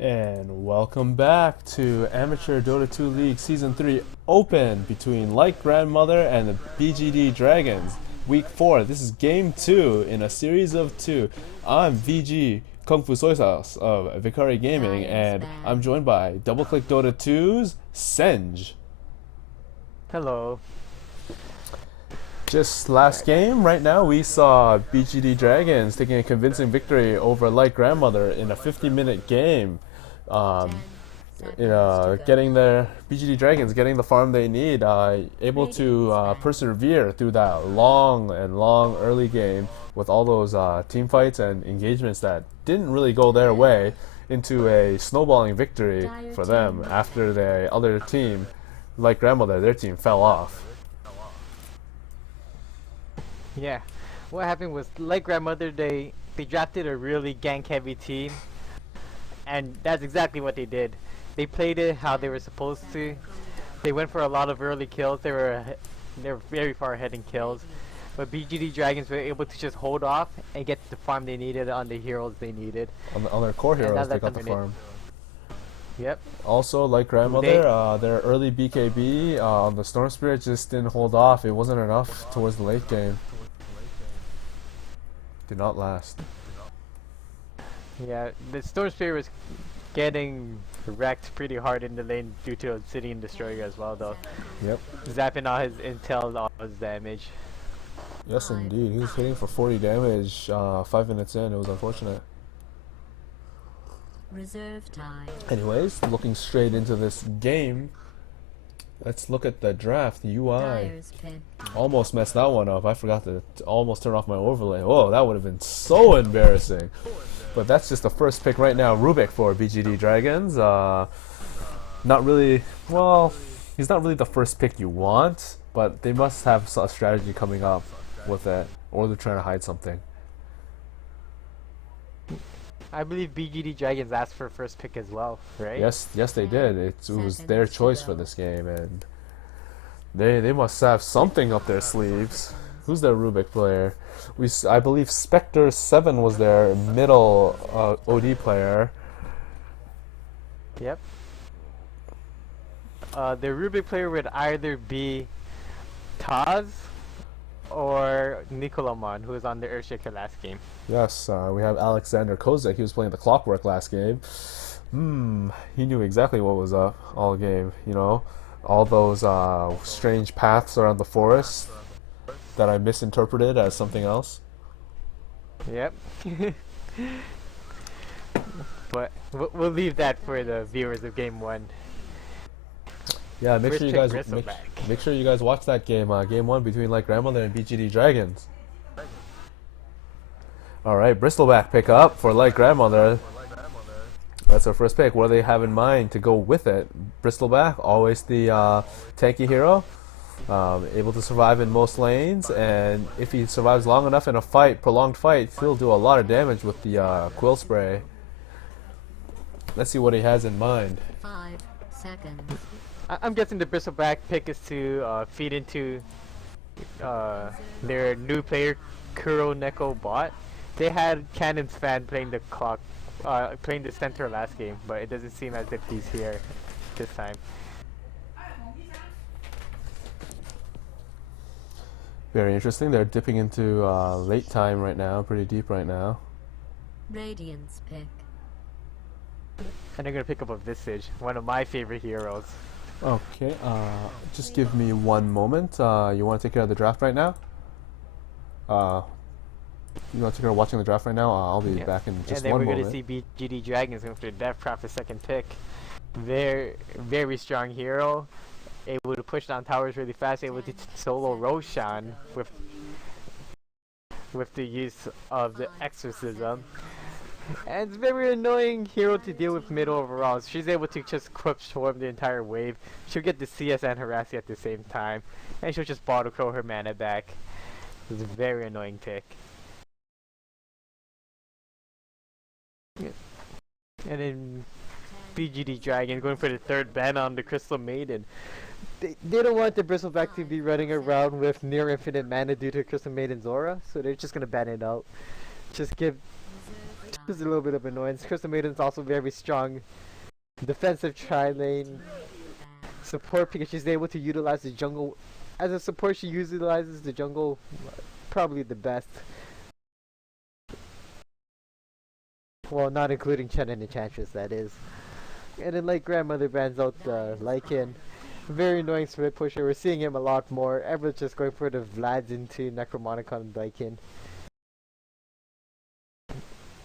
And welcome back to Amateur Dota 2 League Season 3 Open between Light Grandmother and the BGD Dragons. Week 4. This is Game 2 in a series of 2. I'm VG KungFuSoySauce of VicaraGaming, and I'm joined by DoubleClick Dota 2's Sanj. Hello. Just last game, right now, we saw BGD Dragons taking a convincing victory over Light Grandmother in a 50-minute game. Um, getting their BGD Dragons getting the farm they need, able to persevere through that long early game with all those team fights and engagements that didn't really go their way into a snowballing victory for them after the other team, Light Grandmother, their team fell off. Yeah. What happened was, like Grandmother, they drafted a really gank-heavy team, and that's exactly what they did. They played it how they were supposed to. They went for a lot of early kills. They were very far ahead in kills, but BGD Dragons were able to just hold off and get the farm they needed on the heroes they needed. On their core heroes, they got the farm. Yep. Also, like Grandmother, their early BKB on the Storm Spirit just didn't hold off. It wasn't enough towards the late game. Did not last. Yeah, the Storm Spirit was getting wrecked pretty hard in the lane due to Obsidian Destroyer as well, though. Yep. Zapping all his intel, all his damage. Yes, indeed. He was hitting for 40 damage 5 minutes in. It was unfortunate. Reserve time. Anyways, looking straight into this game, let's look at the draft. The UI. Almost messed that one up. I forgot to almost turn off my overlay. Oh, that would have been so embarrassing. But that's just the first pick right now. Rubik for BGD Dragons. Not really, well, he's not really the first pick you want, but they must have a strategy coming up with it, or they're trying to hide something. I believe BGD Dragons asked for first pick as well, right? Yes, they did. It was their choice for this game, and they must have something up their sleeves. Who's their Rubik player? I believe Spectre 7 was their middle OD player. Yep. The Rubik player would either be Taz or Nicolaman, who was on the Earthshaker last game. Yes, we have Alexander Kozak. He was playing the Clockwork last game. He knew exactly what was up all game, you know. All those strange paths around the forest that I misinterpreted as something else. Yep. But we'll leave that for the viewers of Game 1. Yeah, make sure you guys watch that game, Game 1 between Light Grandmother and BGD Dragons. Alright, Bristleback pick up for Light Grandmother. That's our first pick. What do they have in mind to go with it? Bristleback, always the tanky hero. Able to survive in most lanes, and if he survives long enough in a prolonged fight, he'll do a lot of damage with the Quill Spray. Let's see what he has in mind. 5 seconds. I'm guessing the Bristleback pick is to feed into their new player, Kuro Neko bot. They had Cannon's fan playing playing the center last game, but it doesn't seem as if he's here this time. Very interesting. They're dipping into late time right now, pretty deep right now. Radiance pick. And they're gonna pick up a Visage, one of my favorite heroes. Okay, just give me one moment. You want to take care of the draft right now? You want to take care of watching the draft right now? I'll be back in just one moment. And then we're going to see BGD Dragons going for the Death Trap for second pick. Very strong hero. Able to push down towers really fast. Able to solo Roshan with the use of the Exorcism. And it's a very annoying hero to deal with mid overall. She's able to just quick swarm the entire wave. She'll get the CS and harass you at the same time. And she'll just bottle crow her mana back. It's a very annoying pick. And then BGD Dragon going for the third ban on the Crystal Maiden. They don't want the Bristleback to be running around with near infinite mana due to Crystal Maiden's aura, so they're just gonna ban it out. Just give Just a little bit of annoyance. Crystal Maiden's also very strong. Defensive tri-lane. Support because she's able to utilize the jungle. As a support, she utilizes the jungle probably the best. Well, not including Chen and Enchantress, that is. And then like Grandmother bans out the Lycan. Very annoying split pusher. We're seeing him a lot more. Everyone's just going for the Vlads into Necromonicon Lycan.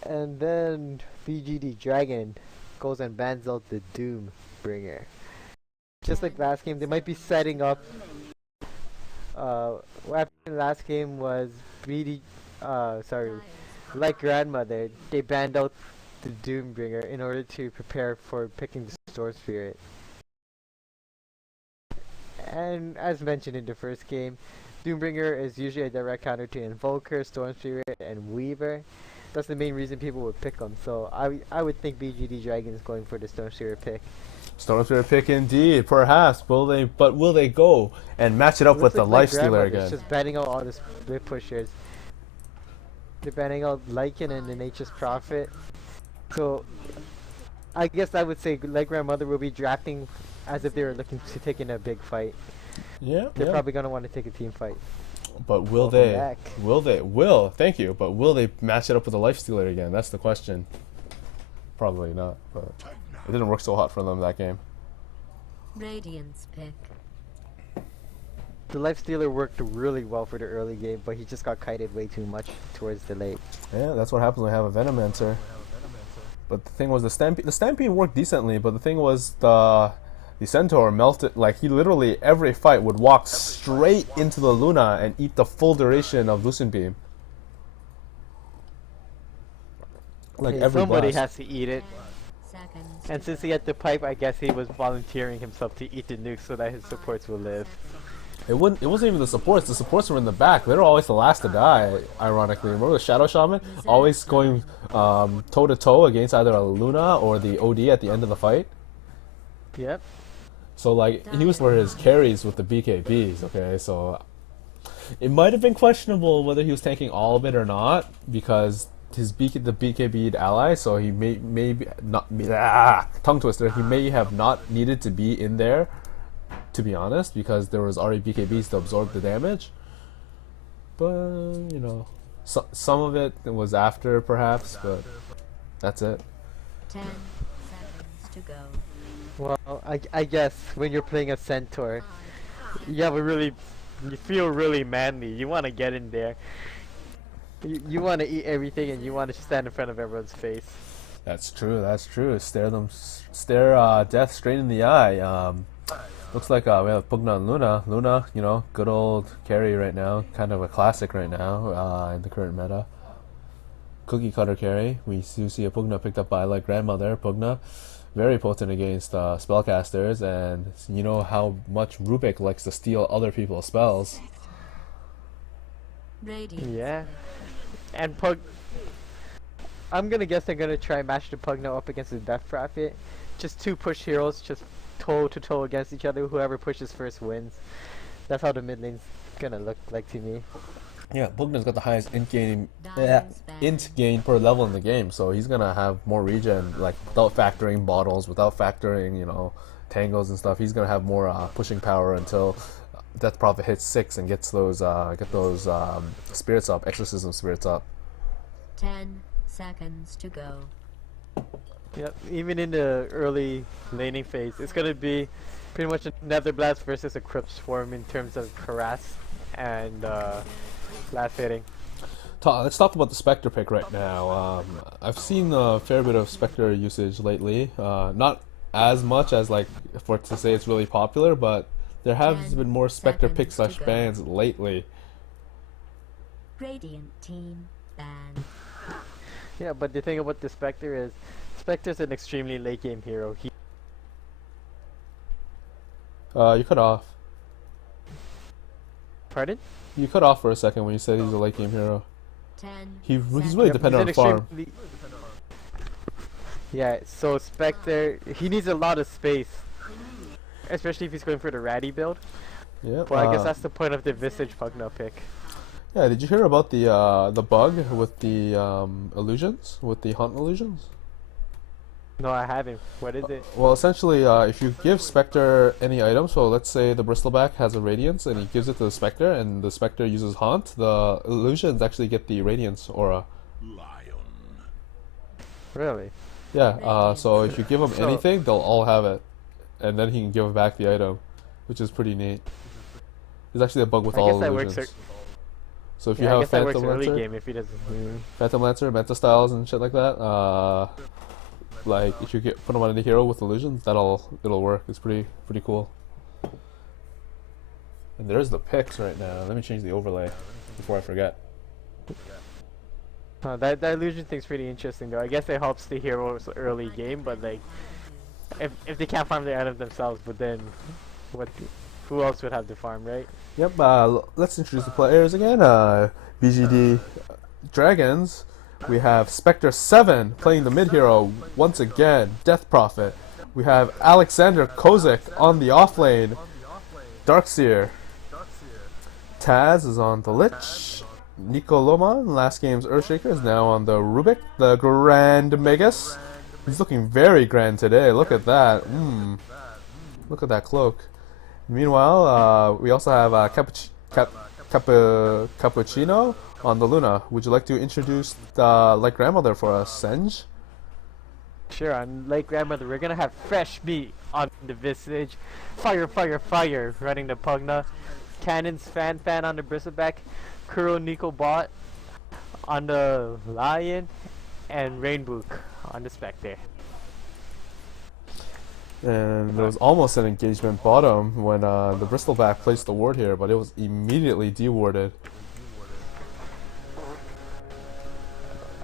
And then BGD Dragon goes and bans out the Doom Bringer. Just like last game, they might be setting up. What happened in the last game was like Grandmother, they banned out the Doombringer in order to prepare for picking the Storm Spirit. And as mentioned in the first game, Doombringer is usually a direct counter to Invoker, Storm Spirit, and Weaver. That's the main reason people would pick them. So I would think BGD Dragon is going for the Storm Spirit pick. Storm Spirit pick indeed, perhaps. Will they go and match it up with the Lifestealer again? Just banning out all the split pushers. They're banning out Lycan and the Nature's Prophet. So I guess I would say like Grandmother will be drafting as if they were looking to take in a big fight. Yeah, They're probably gonna want to take a team fight. But will they? Thank you. But will they match it up with the Lifestealer again? That's the question. Probably not. But it didn't work so hot for them that game. Radiance pick. The Lifestealer worked really well for the early game, but he just got kited way too much towards the late. Yeah, that's what happens when you have a Venomancer. But the thing was the Stampede worked decently, but the thing was the Centaur melted, like he literally every fight would walk straight into the Luna and eat the full duration of Lucent Beam. Like every somebody blast. has to eat it. Seconds. And since he had the pipe, I guess he was volunteering himself to eat the nuke so that his supports will live. It wasn't even the supports. The supports were in the back. They were always the last to die. Ironically, remember the Shadow Shaman always going toe to toe against either a Luna or the OD at the end of the fight. Yep. So like he was for his carries with the BKBs. Okay, so it might have been questionable whether he was tanking all of it or not because the BKB'd ally. So he maybe not tongue twister. He may have not needed to be in there, to be honest, because there was already BKBs to absorb the damage. But you know, some of it was after perhaps, but that's it. 10 seconds to go. Well, I guess when you're playing a Centaur, you feel really manly. You want to get in there. You want to eat everything and you want to stand in front of everyone's face. That's true. Stare death straight in the eye. Looks like we have Pugna and Luna. Luna, you know, good old carry right now. Kind of a classic right now in the current meta. Cookie cutter carry. We do see a Pugna picked up by like Grandmother. Pugna, very potent against spellcasters, and you know how much Rubik likes to steal other people's spells. Radiance. Yeah. And I'm gonna guess they're gonna try and match the Pugna up against the Death Prophet. Just two push heroes, just toe to toe against each other. Whoever pushes first wins. That's how the mid lane's gonna look like to me. Yeah, Pugna's got the highest int gain per level in the game, so he's gonna have more regen, like without factoring bottles, without factoring, you know, tangles and stuff. He's gonna have more pushing power until Death Prophet hits 6 and gets those spirits up, exorcism spirits up. 10 seconds to go. Yep, even in the early laning phase, it's gonna be pretty much a Nether Blast versus a Crypt Swarm in terms of harass and blast hitting. Let's talk about the Spectre pick right now. I've seen a fair bit of Spectre usage lately. Not as much as like to say it's really popular, but there has been more Spectre picks / bans lately. Radiant team ban. Yeah, but the thing about the Spectre is, Spectre's an extremely late game hero. You cut off. Pardon? You cut off for a second when you said he's a late game hero. 10 He's seconds. really dependent on farm. Yeah, so Spectre, he needs a lot of space. Especially if he's going for the Ratty build. Yeah. Well, I guess that's the point of the Visage Pugna pick. Yeah, did you hear about the bug with the illusions, with the hunt illusions? No, I haven't. What is it? Well, essentially, if you give Spectre any item, so let's say the Bristleback has a Radiance and he gives it to the Spectre, and the Spectre uses Haunt, the illusions actually get the Radiance aura. Really? Yeah, so if you give them So- anything, they'll all have it, and then he can give back the item, which is pretty neat. There's actually a bug with I all guess that works. illusions. So if you Yeah, I have guess that works Phantom early Lancer, game if he doesn't. Phantom Lancer, Manta Styles, and shit like that, like if you put them on any hero with illusions, it'll work. It's pretty cool. And there's the picks right now. Let me change the overlay before I forget. That illusion thing's pretty interesting though. I guess it helps the heroes early game, but like, if they can't farm the item themselves, but then, who else would have to farm, right? Yep. Let's introduce the players again. BGD Dragons. We have Spectre 7 playing the mid hero once again. Death Prophet. We have Alexander Kozik on the off lane. Darkseer. Taz is on the Lich. Nico Loman, last game's Earthshaker, is now on the Rubik, the Grand Magus. He's looking very grand today. Look at that. Look at that cloak. Meanwhile, we also have Cappuccino on the Luna. Would you like to introduce the Light Grandmother for us, Sanj? Sure, on Lake Grandmother, we're gonna have fresh meat on the Visage. Fire, fire, fire, running the Pugna. Cannons, fan on the Bristleback. Kuro Nico Bot on the Lion. And Rainbook on the Spectre. And there was almost an engagement bottom when the Bristleback placed the ward here, but it was immediately dewarded.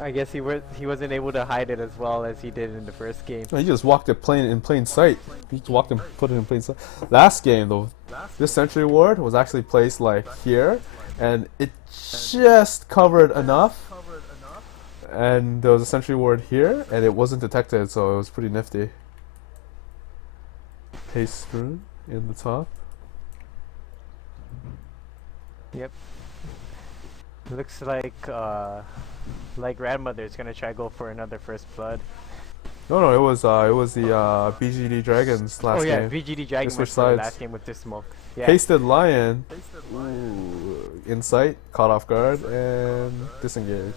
I guess he wasn't able to hide it as well as he did in the first game. He just walked it in plain sight. He just walked and put it in plain sight. Last game though, this sentry ward was actually placed like here, and it just covered enough. And there was a sentry ward here, and it wasn't detected, so it was pretty nifty. Paste rune in the top. Yep. Looks like Grandmother is gonna try go for another first blood. No, it was the BGD Dragons last Oh yeah, game. VGD Dragon switched was the sides. last game with this smoke. Yeah. Pasted Lion. Ooh, insight, caught off guard, and disengage.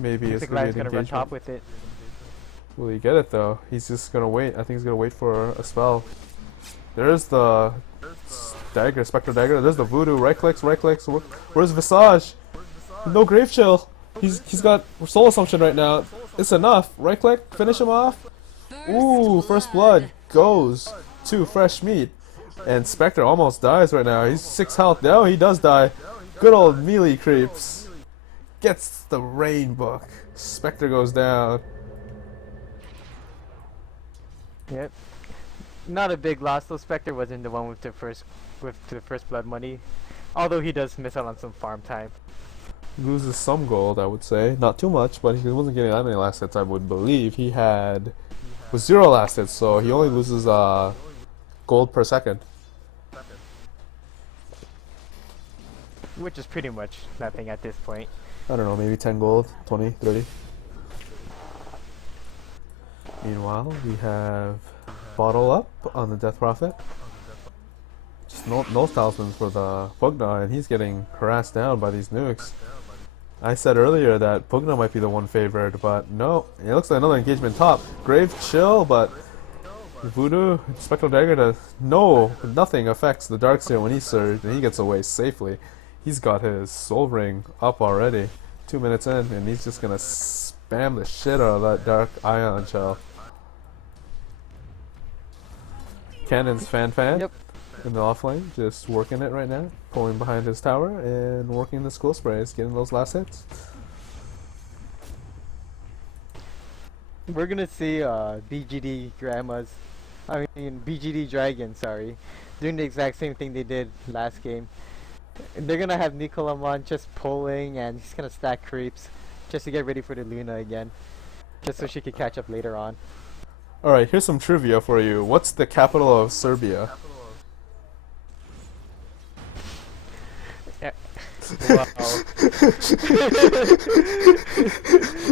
Maybe I it's think gonna be Lion's an gonna run engagement. top with it. Will he get it though? He's just gonna wait. I think he's gonna wait for a spell. There's the dagger, Spectre dagger. There's the voodoo. Right clicks. Where's Visage? No grave chill. He's got soul assumption right now. It's enough. Right click. Finish him off. Ooh, first blood goes to fresh meat. And Spectre almost dies right now. He's 6 health. No, he does die. Good old melee creeps. Gets the rain book. Spectre goes down. Yep. Not a big loss though. Spectre wasn't the one with the first blood money. Although he does miss out on some farm time. Loses some gold, I would say. Not too much, but he wasn't getting that many last hits, I would believe. He was 0 last hits, so he only loses gold per second. Which is pretty much nothing at this point. I don't know, maybe 10 gold, 20, 30. Meanwhile, we have Bottle Up on the Death Prophet. Just no talismans for the Pugna, and he's getting harassed down by these nukes. I said earlier that Pugna might be the one favored, but no. It looks like another engagement top. Grave chill, but Voodoo, Spectral Dagger does nothing affects the Darkseer when he surged, and he gets away safely. He's got his Soul Ring up already. 2 minutes in, and he's just gonna spam the shit out of that Dark Ion Shell. Cannon's fan Yep. in the offlane, just working it right now, pulling behind his tower and working the school sprays, getting those last hits. We're gonna see BGD Dragon, sorry, doing the exact same thing they did last game. They're gonna have Nicolamon just pulling, and he's gonna stack creeps just to get ready for the Luna again, just so she could catch up later on. Alright, here's some trivia for you. What's the capital of Serbia? Wow.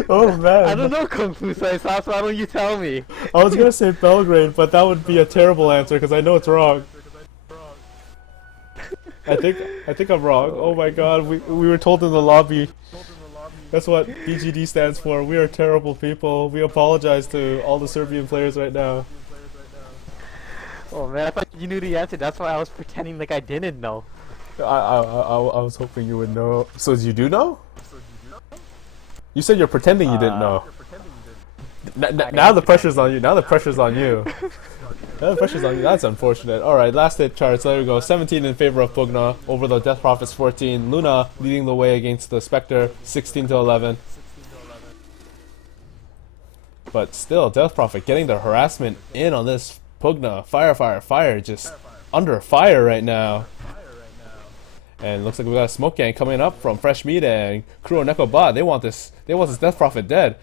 Oh man. I don't know KungFuSoySauce, why don't you tell me? I was gonna say Belgrade, but that would be a terrible answer because I know it's wrong. I think I'm wrong. Oh my god, we were told in the lobby. That's what BGD stands for. We are terrible people. We apologize to all the Serbian players right now. Oh man, I thought you knew the answer, that's why I was pretending like I didn't know. I was hoping you would know. So you do know? You said you're pretending you didn't know. Now the pressure's on you. Now the pressure's on you. Now the pressure's on you. That's unfortunate. Alright, last hit charts. There we go. 17 in favor of Pugna over the Death Prophets 14. Luna leading the way against the Spectre 16 to 11. But still, Death Prophet getting the harassment in on this Pugna. Fire, fire, fire. Just under fire right now. And looks like we got a smoke gang coming up from Fresh Meat and Kuro Neko Bot. They want this Death Prophet dead.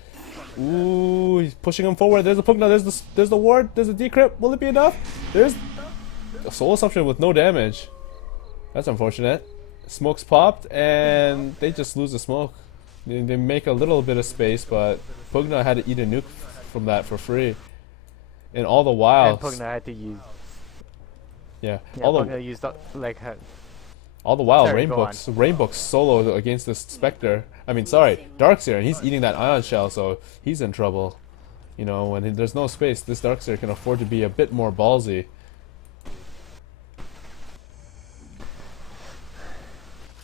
Ooh, he's pushing him forward. There's the Pugna, there's the ward, there's the decrypt. Will it be enough? There's a soul assumption with no damage. That's unfortunate. Smoke's popped and they just lose the smoke. They make a little bit of space, but Pugna had to eat a nuke from that for free. And all the while, And Pugna had to use. yeah, Pugna used like her. all the while, Sorry, go Rainbook's solo against this Spectre. I mean, sorry, Darkseer, and he's eating that Ion Shell, so he's in trouble. You know, when there's no space, this Darkseer can afford to be a bit more ballsy.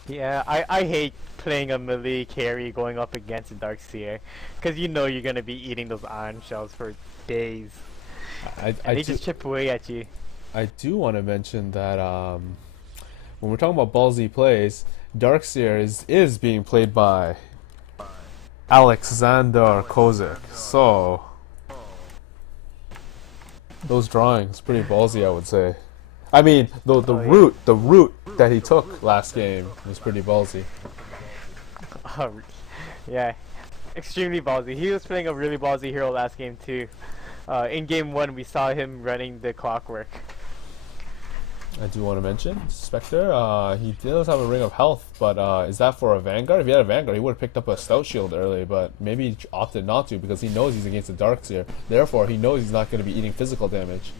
Yeah, I hate playing a melee carry going up against a Darkseer, because you know you're going to be eating those iron shells for days. They just chip away at you. I do want to mention that when we're talking about ballsy plays, Darkseer is being played by Alexander Kozik. So those drawings pretty ballsy, I would say. I mean, the route that he took last game was pretty ballsy. Yeah, extremely ballsy. He was playing a really ballsy hero last game too. In game 1, we saw him running the clockwork. I do want to mention Spectre. He does have a ring of health, but is that for a Vanguard? If he had a Vanguard, he would have picked up a Stout Shield early, but maybe he opted not to because he knows he's against a Darkseer. Therefore, he knows he's not going to be eating physical damage.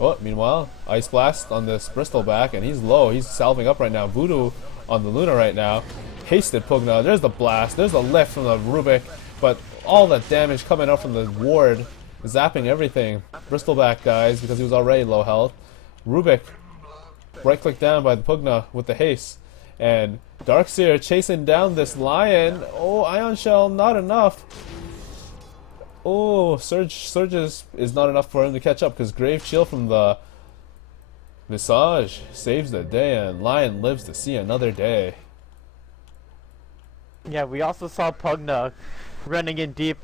Oh, meanwhile, Ice Blast on this Bristleback, and he's low. He's salving up right now. Voodoo on the Luna right now. Hasted Pugna. There's the blast. There's the lift from the Rubik, but all that damage coming up from the ward, zapping everything. Bristleback dies because he was already low health. Rubik right click down by the Pugna with the haste. And Darkseer chasing down this Lion. Oh, Ion Shell, not enough. Oh, Surges is not enough for him to catch up because Grave Chill from the Visage saves the day and Lion lives to see another day. Yeah, we also saw Pugna running in deep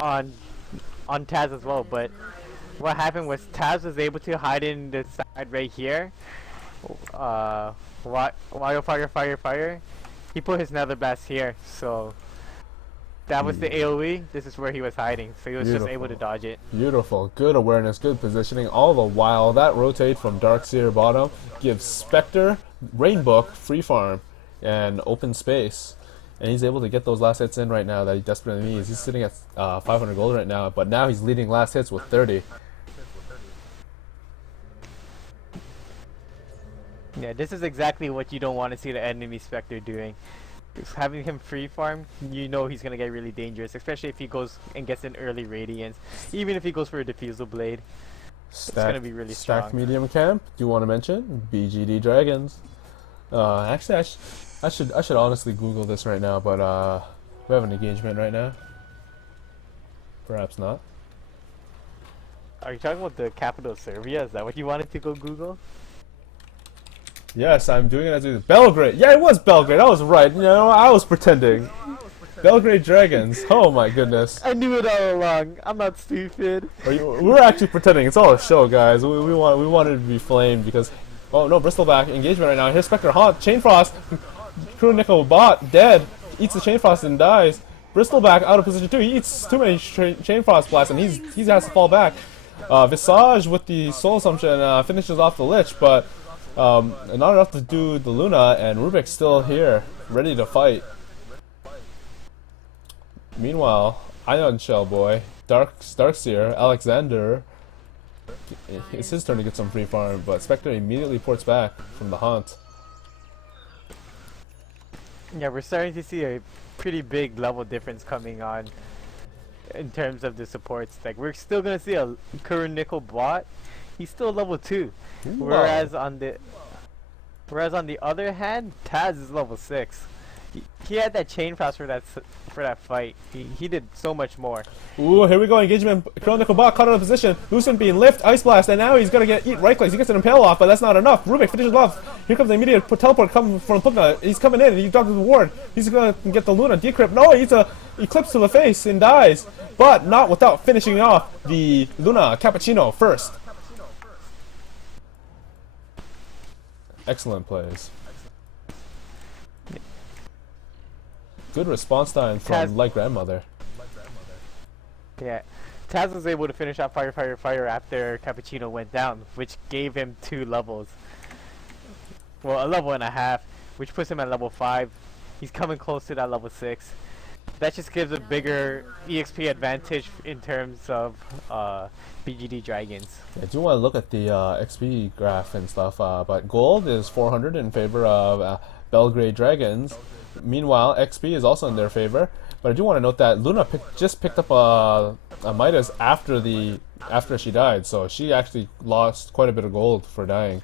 on Taz as well, but what happened was Taz was able to hide in the side right here. Fire. He put his Nether Blast here, so that was the AoE. This is where he was hiding, so he was just able to dodge it. Beautiful. Good awareness, good positioning. All the while, that rotate from Darkseer bottom gives Spectre, Rainbook, free farm, and open space. And he's able to get those last hits in right now that he desperately needs. He's sitting at 500 gold right now, but now he's leading last hits with 30. Yeah, this is exactly what you don't want to see the enemy Spectre doing. Just having him free farm, you know he's gonna get really dangerous, especially if he goes and gets an early Radiance. Even if he goes for a Diffusal Blade, it's gonna be really strong. Stacked medium camp. Do you want to mention BGD Dragons? Actually, I should honestly Google this right now, but we have an engagement right now. Perhaps not. Are you talking about the capital of Serbia? Is that what you wanted to go Google? Yes, I'm doing it as Belgrade. Yeah, it was Belgrade. I was right. You know, I was pretending. Belgrade Dragons. Oh my goodness. I knew it all along. I'm not stupid. We're actually pretending. It's all a show, guys. We wanted to be flamed because. Oh no, Bristleback engagement right now. Here's Spectre Haunt. Chain Frost. Crew Nickel Bot dead. Eats the Chain Frost and dies. Bristleback out of position too. He eats too many Chain Frost blasts and he has to fall back. Visage with the Soul Assumption finishes off the Lich, but not enough to do the Luna, and Rubik's still here ready to fight. Meanwhile, Ion Shell Boy, Darkseer, Alexander, it's his turn to get some free farm, but Spectre immediately ports back from the haunt. Yeah, we're starting to see a pretty big level difference coming on in terms of the supports. Like, we're still gonna see a current nickel bot. He's still level 2, whereas on the other hand, Taz is level 6. He had that chain pass for that fight. He did so much more. Ooh, here we go. Engagement. Chronicle bot caught out of position. Lucent Beam, lift, Ice Blast, and now he's gonna eat right clicks. He gets an impale off, but that's not enough. Rubik finishes off. Here comes the immediate teleport coming from Pugna. He's coming in and he drops the ward. He's gonna get the Luna decrypt. No, he's a eclipse to the face and dies, but not without finishing off the Luna Cappuccino first. Excellent plays. Good response time from Light Grandmother. Yeah, Taz was able to finish out fire after Cappuccino went down, which gave him 2 levels. Well, a level and a half, which puts him at level 5. He's coming close to that level 6. That just gives a bigger EXP advantage in terms of BGD Dragons. I do want to look at the XP graph and stuff, but gold is 400 in favor of Belgrade Dragons. Meanwhile, XP is also in their favor, but I do want to note that Luna just picked up a Midas after she died, so she actually lost quite a bit of gold for dying,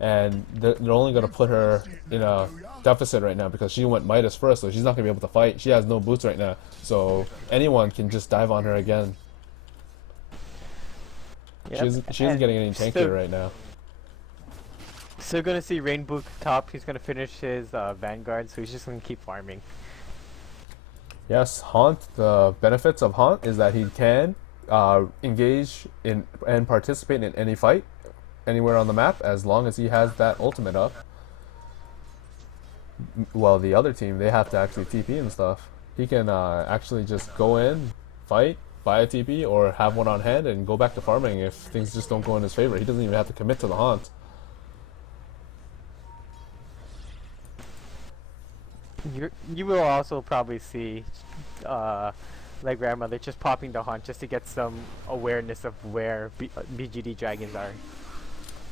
and they're only going to put her in a deficit right now because she went Midas first, so she's not going to be able to fight. She has no boots right now, so anyone can just dive on her again. Yep. She isn't getting any tankier right now. Still gonna see Rainbow top. He's gonna finish his Vanguard, so he's just gonna keep farming. Yes, Haunt. The benefits of Haunt is that he can engage in and participate in any fight anywhere on the map as long as he has that ultimate up. Well, the other team, they have to actually TP and stuff. He can actually just go in, fight, buy a TP, or have one on hand and go back to farming if things just don't go in his favor. He doesn't even have to commit to the Haunt. You will also probably see like Grandmother just popping the Haunt just to get some awareness of where BGD Dragons are.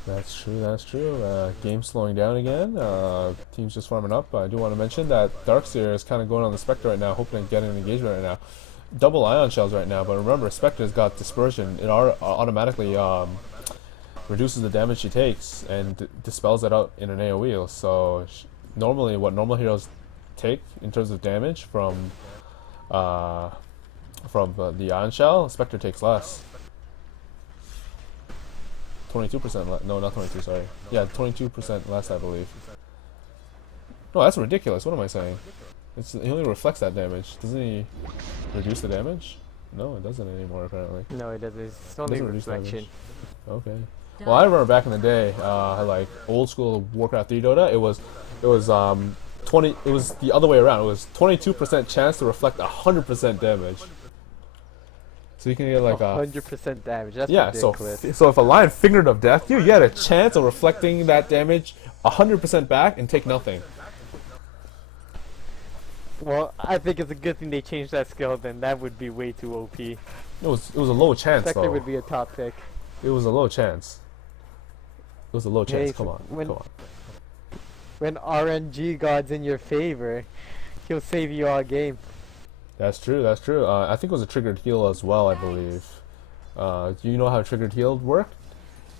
That's true, that's true. Game slowing down again. Team's just farming up. I do want to mention that Darkseer is kind of going on the Spectre right now, hoping to get an engagement right now. Double Ion Shells right now, but remember, Spectre's got Dispersion. It automatically reduces the damage she takes and dispels it out in an AoE. So normally what normal heroes take in terms of damage from the Ion Shell, Spectre takes less. 22% no, not 22, sorry. Yeah, 22% less, I believe. No, that's ridiculous. What am I saying? He only reflects that damage. Doesn't he reduce the damage? No, it doesn't anymore, apparently. No, it doesn't. It's only reflection. Okay. Well, I remember back in the day, like old school Warcraft 3 Dota, it was the other way around. It was 22% chance to reflect 100% damage. So you can get like 100% damage. That's ridiculous. So if a lion fingered of death you had a chance of reflecting that damage 100% back and take nothing. Well, I think it's a good thing they changed that skill. Then that would be way too OP. It was a low chance Spectre though. would be a top pick. It was a low chance. It was a low chance. Hey, come on. When RNG God's in your favor, he'll save you all game. That's true, that's true. I think it was a triggered heal as well, I believe. Do you know how triggered heal worked?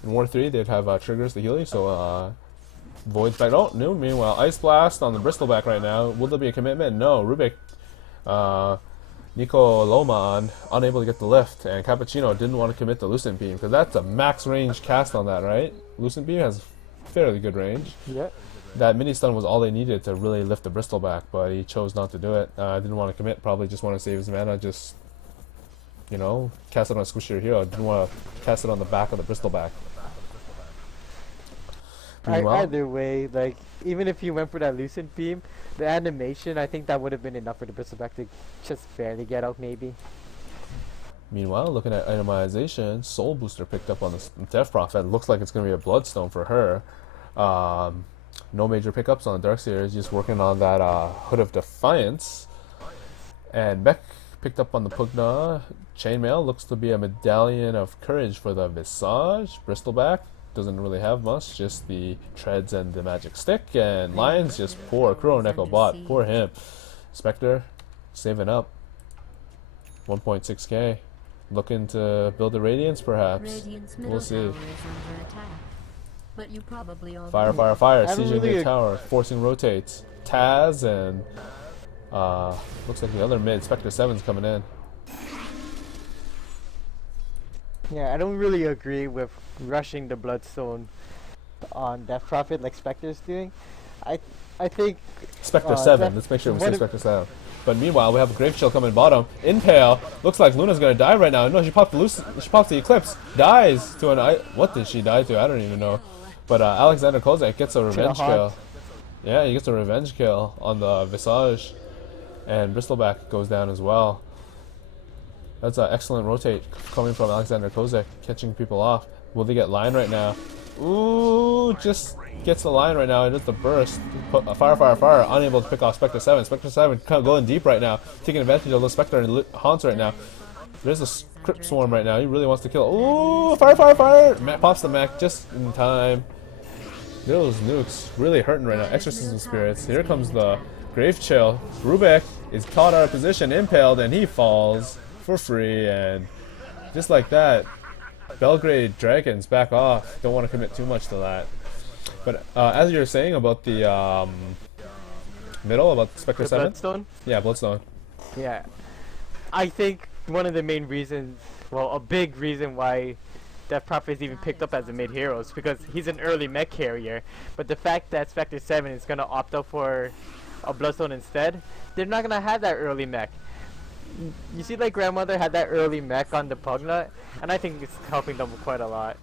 In War 3, they'd have triggers to heal you, so Void's back. Oh, no, meanwhile, Ice Blast on the Bristleback right now. Will there be a commitment? No. Rubik, Nico Loman, unable to get the lift, and Cappuccino didn't want to commit to Lucent Beam, because that's a max range cast on that, right? Lucent Beam has fairly good range. Yeah. That mini stun was all they needed to really lift the Bristleback, but he chose not to do it. Didn't want to commit, probably just want to save his mana, just, you know, cast it on a squishier hero. Didn't want to cast it on the back of the Bristleback. Either way, like, even if you went for that Lucent Beam, the animation, I think that would have been enough for the Bristleback to just barely get out, maybe. Meanwhile, looking at itemization, Soul Booster picked up on the Death Prophet. Looks like it's going to be a Bloodstone for her. No major pickups on the Darkseer. He's just working on that Hood of Defiance. And Mech picked up on the Pugna. Chainmail looks to be a Medallion of Courage for the Visage. Bristleback doesn't really have much, just the treads and the magic stick. And Lions just poor. Crow Echo Bot, poor him. Spectre saving up 1.6k. Looking to build the Radiance perhaps. Radiant's We'll middle see. tower is under attack. But you probably all Fire, fire, fire. I don't Sieging really the tower. Forcing rotates. Taz and looks like the other mid. Spectre 7's coming in. Yeah, I don't really agree with rushing the Bloodstone on Death Prophet like Spectre's doing. I think Spectre 7. Def- Let's make sure we what say if- Spectre 7. But meanwhile, we have a Grave Chill coming bottom. Impale. Looks like Luna's gonna die right now. No, she popped the Eclipse. Dies to an what did she die to? I don't even know. But Alexander Kozak gets a revenge heart. kill. Yeah, he gets a revenge kill on the Visage. And Bristleback goes down as well. That's an excellent rotate coming from Alexander Kozak, catching people off. Will they get line right now? Ooh, just gets the line right now. And just the burst. Fire, fire, fire. Unable to pick off Spectre 7. Spectre 7 kind of going deep right now. Taking advantage of the Spectre and Haunts right now. There's a Crypt Swarm right now. He really wants to kill. Ooh, fire, fire, fire. Matt pops the mech just in time. Those nukes really hurting right now. Exorcism Spirits. Here comes the Grave Chill. Rubik is caught out of position, impaled, and he falls for free. And just like that, Belgrade Dragons back off. Don't want to commit too much to that. But as you were saying about the middle, about Spectre the 7? Bloodstone. Yeah, Bloodstone. Yeah, I think one of the main reasons, well, a big reason why Death Prophet is even picked up as a mid hero is because he's an early mech carrier. But the fact that Spectre 7 is gonna opt out for a Bloodstone instead, they're not gonna have that early mech. You see, like Grandmother had that early mech on the Pugna, and I think it's helping them quite a lot.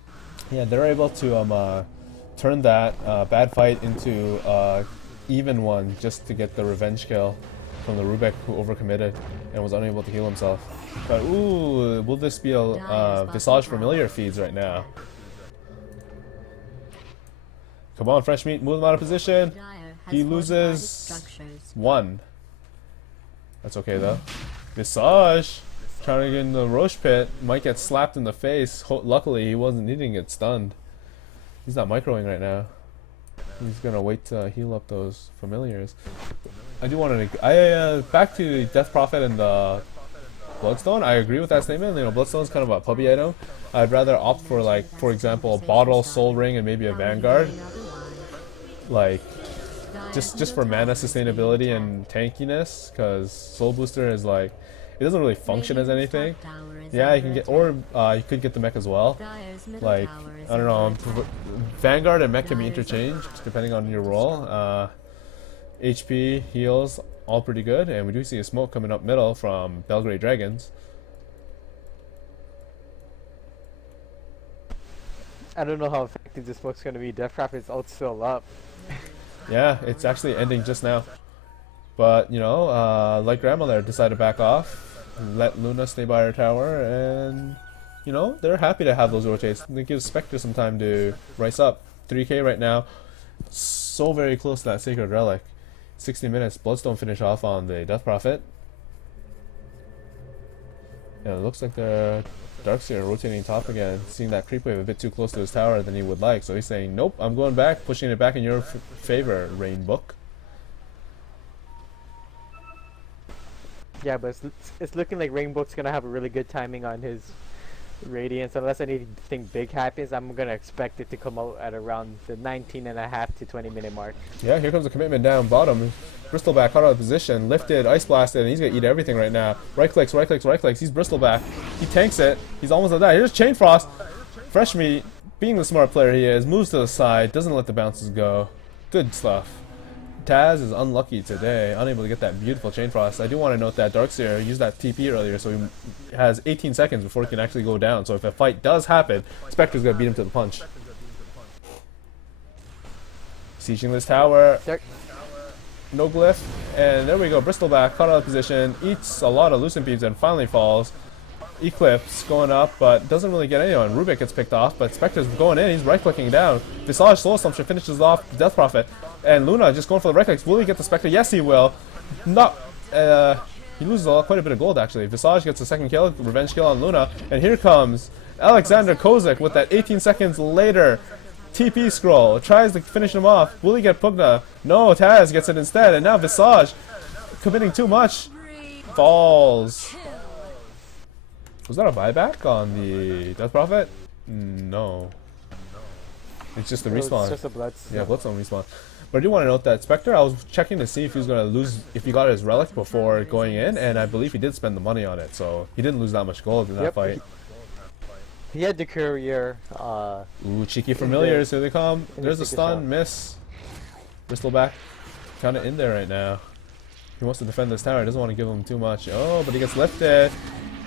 Yeah, they're able to turn that bad fight into even one just to get the revenge kill from the Rubik who overcommitted and was unable to heal himself. But ooh, will this be a Visage Familiar feeds right now? Come on, Fresh Meat, move him out of position. Dire has He fortified loses its structures. 1. That's okay though. Visage trying to get in the Roche pit might get slapped in the face. Luckily, he wasn't needing to get stunned. He's not microing right now. He's gonna wait to heal up those familiars. I do want to. Back to Death Prophet and the Bloodstone. I agree with that statement. You know, Bloodstone's kind of a puppy item. I'd rather opt for, like, for example, a bottle, Soul Ring, and maybe a Vanguard. Like, just for mana sustainability and tankiness, because Soul Booster is like, it doesn't really function as anything. Yeah, you can get, or you could get the mech as well. Like, I don't know, Vanguard and mech can be interchanged depending on your role. HP, heals, all pretty good, and we do see a smoke coming up middle from Belgrade Dragons. I don't know how effective this book's gonna be. Death Prophet's ult still up. Yeah, it's actually ending just now. But, you know, like Grandmother decided to back off, let Luna stay by her tower, and, you know, they're happy to have those rotates. They give Spectre some time to rise up. 3k right now. So very close to that Sacred Relic. 60 minutes. Bloodstone finish off on the Death Prophet. Yeah, it looks like the Darkseer rotating top again, seeing that creep wave a bit too close to his tower than he would like. So he's saying, nope, I'm going back, pushing it back in your favor, Rainbook. Yeah, but it's looking like Rainbow's gonna have a really good timing on his Radiance. Unless anything big happens, I'm gonna expect it to come out at around the 19.5 to 20-minute mark. Yeah, here comes the commitment down bottom. Bristleback caught out of position, lifted, ice blasted, and he's gonna eat everything right now. Right clicks, right clicks, right clicks. He's Bristleback. He tanks it. He's almost at that. Here's Chain Frost. Fresh Meat, being the smart player he is, moves to the side, doesn't let the bounces go. Good stuff. Taz is unlucky today, unable to get that beautiful Chain Frost. I do want to note that Darkseer used that TP earlier, so he has 18 seconds before he can actually go down. So if a fight does happen, Spectre's gonna beat him to the punch. Sieging this tower. No glyph, and there we go. Bristleback caught out of position, eats a lot of Lucent Beams, and finally falls. Eclipse going up, but doesn't really get anyone. Rubik gets picked off, but Spectre's going in. He's right-clicking down. Visage Soul Assumption finishes off Death Prophet. And Luna just going for the right clicks. Will he get the Spectre? Yes, he will. Not. He loses quite a bit of gold actually. Visage gets a second kill, revenge kill on Luna, and here comes Alexander Kozak with that 18 seconds later TP scroll. Tries to finish him off. Will he get Pugna? No, Taz gets it instead, and now Visage committing too much. Falls. Was that a buyback on the Death Prophet? No. It's just the respawn. It's just a Bloods. Yeah, Bloodstone respawn. But I do want to note that Spectre, I was checking to see if he was going to lose, if he got his relic before going in, and I believe he did spend the money on it, so he didn't lose that much gold in that fight. He had the courier. Ooh, cheeky familiars, here they come. There's a stun, miss. Bristleback, kind of in there right now. He wants to defend this tower, doesn't want to give him too much. Oh, but he gets lifted.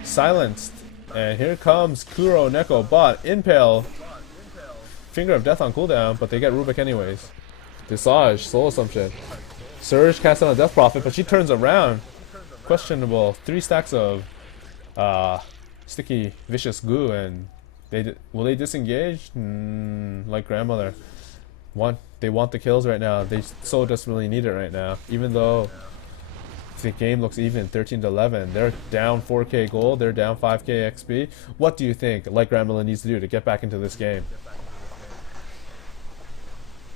Silenced. And here comes Kuro, Neko, Bot, Impale. Finger of Death on cooldown, but they get Rubik anyways. Visage, Soul Assumption. Surge casts on a Death Prophet, but she turns around. Questionable. 3 stacks of sticky, vicious goo, and will they disengage? Like grandmother. They want the kills right now. They so desperately need it right now. Even though the game looks even, 13-11. They're down 4k gold. They're down 5k XP. What do you think Like grandmother needs to do to get back into this game?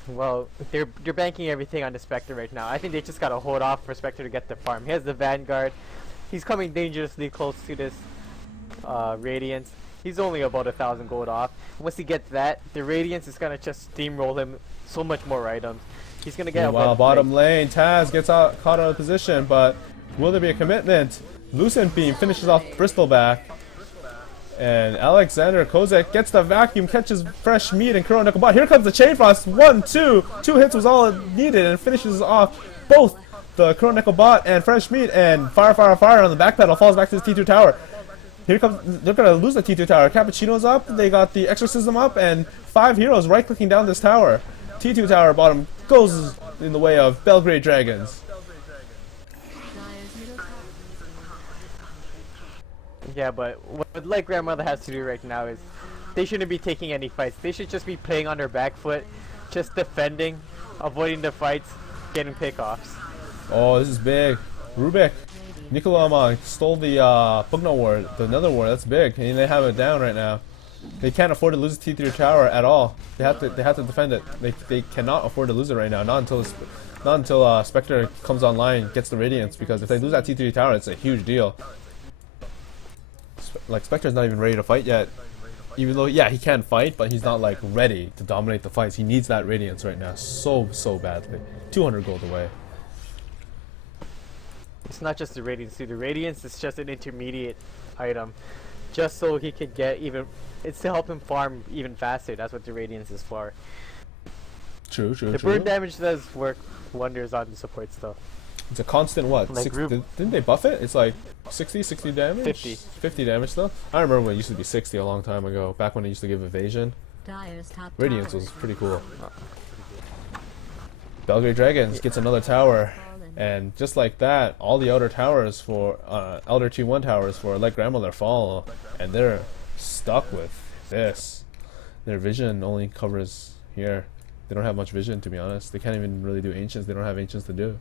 Well, they're banking everything on the Spectre right now. I think they just gotta hold off for Spectre to get the farm. He has the Vanguard. He's coming dangerously close to this Radiance. He's only about 1,000 gold off. Once he gets that, the Radiance is gonna just steamroll him so much more items. He's gonna get Meanwhile, bottom lane, Taz gets caught out of position, but will there be a commitment? Lucent Beam finishes off Bristleback. And Alexander Kozak gets the vacuum, catches fresh meat, and Kuro Nickelbot. Here comes the Chain Frost. 1, 2. 2 hits was all it needed, and finishes off both the Kuro Nickelbot and fresh meat. And fire on the back pedal, falls back to the T2 tower. Here comes, they're gonna lose the T2 tower. Cappuccino's up, they got the Exorcism up, and 5 heroes right clicking down this tower. T2 tower bottom goes in the way of Belgrade Dragons. Yeah, but what Like grandmother has to do right now is they shouldn't be taking any fights. They should just be playing on their back foot, just defending, avoiding the fights, getting pickoffs. Oh, this is big. Rubik. Nicolama stole the Pugna ward, the Nether ward. That's big, and they have it down right now. They can't afford to lose the T3 tower at all. They have to defend it. They cannot afford to lose it right now. Not until Spectre comes online, gets the Radiance. Because if they lose that T3 tower, it's a huge deal. Like Spectre's not even ready to fight yet. Even though, yeah, he can fight, but he's not like ready to dominate the fights. He needs that Radiance right now, so badly. 200 gold away. It's not just the Radiance, too. The Radiance is just an intermediate item, just so he could get even. It's to help him farm even faster. That's what the Radiance is for. True. The burn damage does work wonders on the support stuff. It's a constant what? Like didn't they buff it? It's like 60 damage? 50 damage still? I remember when it used to be 60 a long time ago, back when it used to give evasion. Radiance was pretty cool. Belgrade Dragons gets another tower, and just like that, all the outer towers for Elder T1 towers for Like Grandmother fall, and they're stuck with this. Their vision only covers here. They don't have much vision, to be honest. They can't even really do ancients. They don't have ancients to do.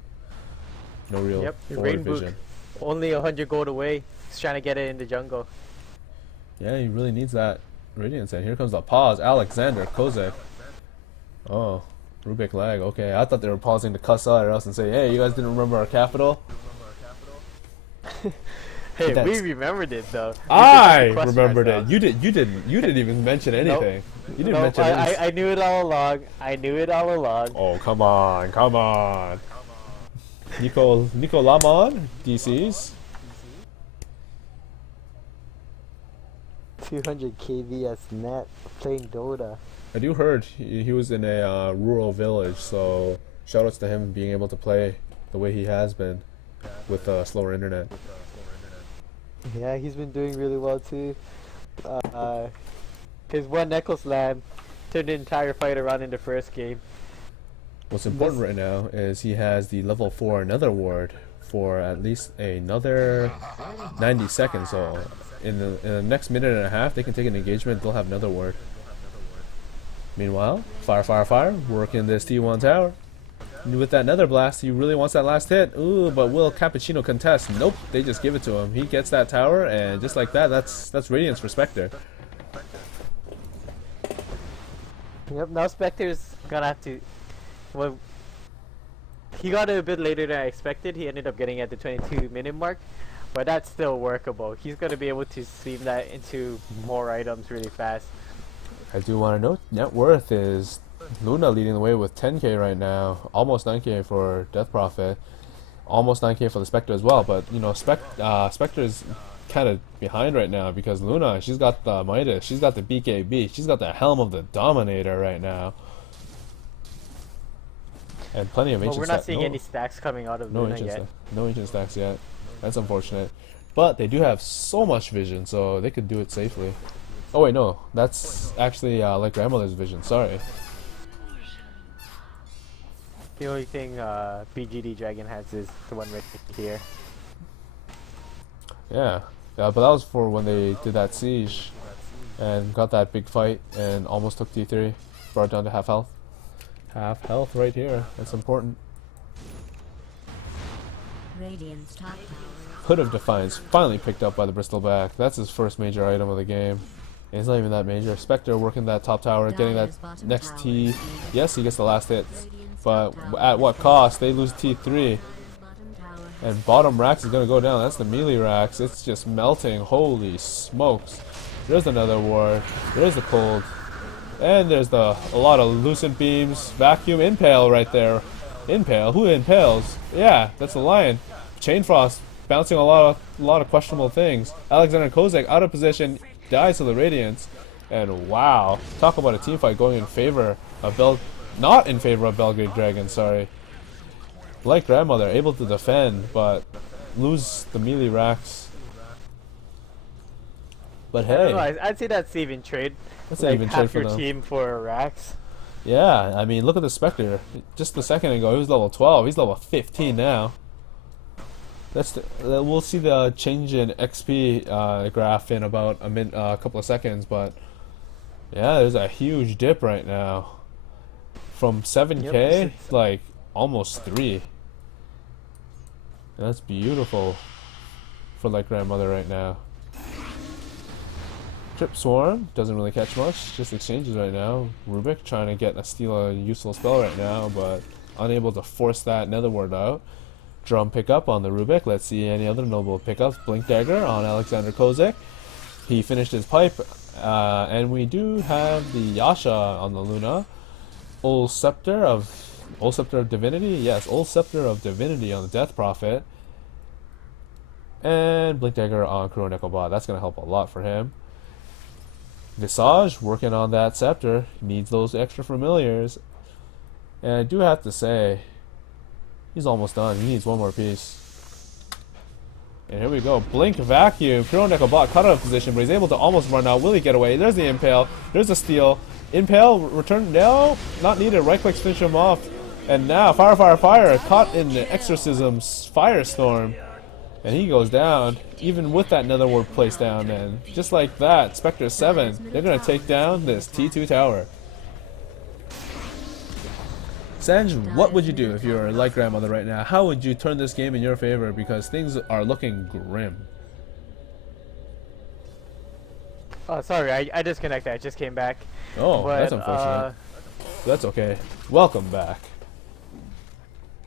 No real forward vision. Only 100 gold away. He's trying to get it in the jungle. Yeah, he really needs that Radiance. And here comes the pause. Alexander Kozak. Oh, Rubik lag. Okay, I thought they were pausing to cuss out or else and say, hey, you guys didn't remember our capital? Hey, we remembered it though. I remembered it. You didn't even mention anything. Nope. You didn't mention anything. I knew it all along. Oh, come on. Nico Lamon, DCs. 200 KVS net playing Dota. I do heard he was in a rural village, so shoutouts to him being able to play the way he has been with slower internet. Yeah, he's been doing really well too. His one necklace land turned the entire fight around in the first game. What's important right now is he has the level 4 Nether ward for at least another 90 seconds. So in the next minute and a half, they can take an engagement. They'll have Nether ward. Meanwhile, fire, working this T1 tower. with that Nether Blast, he really wants that last hit. Ooh, but will Cappuccino contest? Nope, they just give it to him. He gets that tower, and just like that, that's Radiance for Spectre. Yep, now Spectre's gonna have to. Well, he got it a bit later than I expected. He ended up getting at the 22-minute mark, but that's still workable. He's gonna be able to stream that into more items really fast. I do want to note, net worth is Luna leading the way with 10k right now, almost 9k for Death Prophet, almost 9k for the Spectre as well. But you know, Spectre is kind of behind right now because Luna, she's got the Midas, she's got the BKB, she's got the Helm of the Dominator right now, and plenty of But ancient we're not stacks. seeing any stacks coming out of Luna yet. No ancient stacks yet. That's unfortunate. But they do have so much vision, so they could do it safely. Oh wait, no, that's actually like Grandmother's vision. Sorry. The only thing BGD Dragon has is the one right here. Yeah, but that was for when they did that siege and got that big fight and almost took T3, brought it down to half health. Half health right here. That's important. Radiant's top tower. Hood of Defiance finally picked up by the Bristleback. That's his first major item of the game. And it's not even that major. Spectre working that top tower, getting that next T. Yes, he gets the last hit, but at what cost? They lose T3. And bottom Rax is going to go down. That's the melee Rax. It's just melting. Holy smokes. There's another ward. There's the cold. And there's a lot of lucent beams. Vacuum impale right there. Impale? Who impales? Yeah, that's the lion. Chain Frost bouncing a lot of questionable things. Alexander Kozak out of position, dies to the Radiance. And wow, talk about a team fight going in favor of not in favor of Belgrade Dragon, sorry. Like Grandmother, able to defend, but lose the melee racks. But hey, I don't know, I'd say that's even trade. that's Like an even trade half for your them. team for Rax. Yeah, I mean, look at the Spectre. Just a second ago, he was level 12. He's level 15 now. We'll see the change in XP graph in about a couple of seconds, but yeah, there's a huge dip right now. From 7k, Yep. like almost 3. And that's beautiful for like Grandmother right now. Trip Swarm doesn't really catch much, just exchanges right now. Rubik trying to steal a useful spell right now, but unable to force that Nether Ward out. Drum pickup on the Rubik. Let's see any other notable pickups. Blink Dagger on Alexander Kozak. He finished his pipe, and we do have the Yasha on the Luna. Old Scepter of Divinity. Yes, Old Scepter of Divinity on the Death Prophet. And Blink Dagger on Kuroneko Bot. That's gonna help a lot for him. Visage working on that scepter. Needs those extra familiars. And I do have to say, he's almost done. He needs one more piece. And here we go. Blink Vacuum. Kuroneko Bot cut out of position, but he's able to almost run out. Will he get away? There's the Impale. There's the Steal. Impale, return. No, not needed. Right click, finish him off. And now, fire, fire, fire. Caught in the Exorcism's Firestorm. And he goes down, even with that Nether Ward placed down. And just like that, Spectre 7, they're going to take down this T2 tower. Sanj, what would you do if you were like Grandmother right now? How would you turn this game in your favor? Because things are looking grim. Oh, sorry, I disconnected. I just came back. Oh, But, that's unfortunate. That's okay. Welcome back.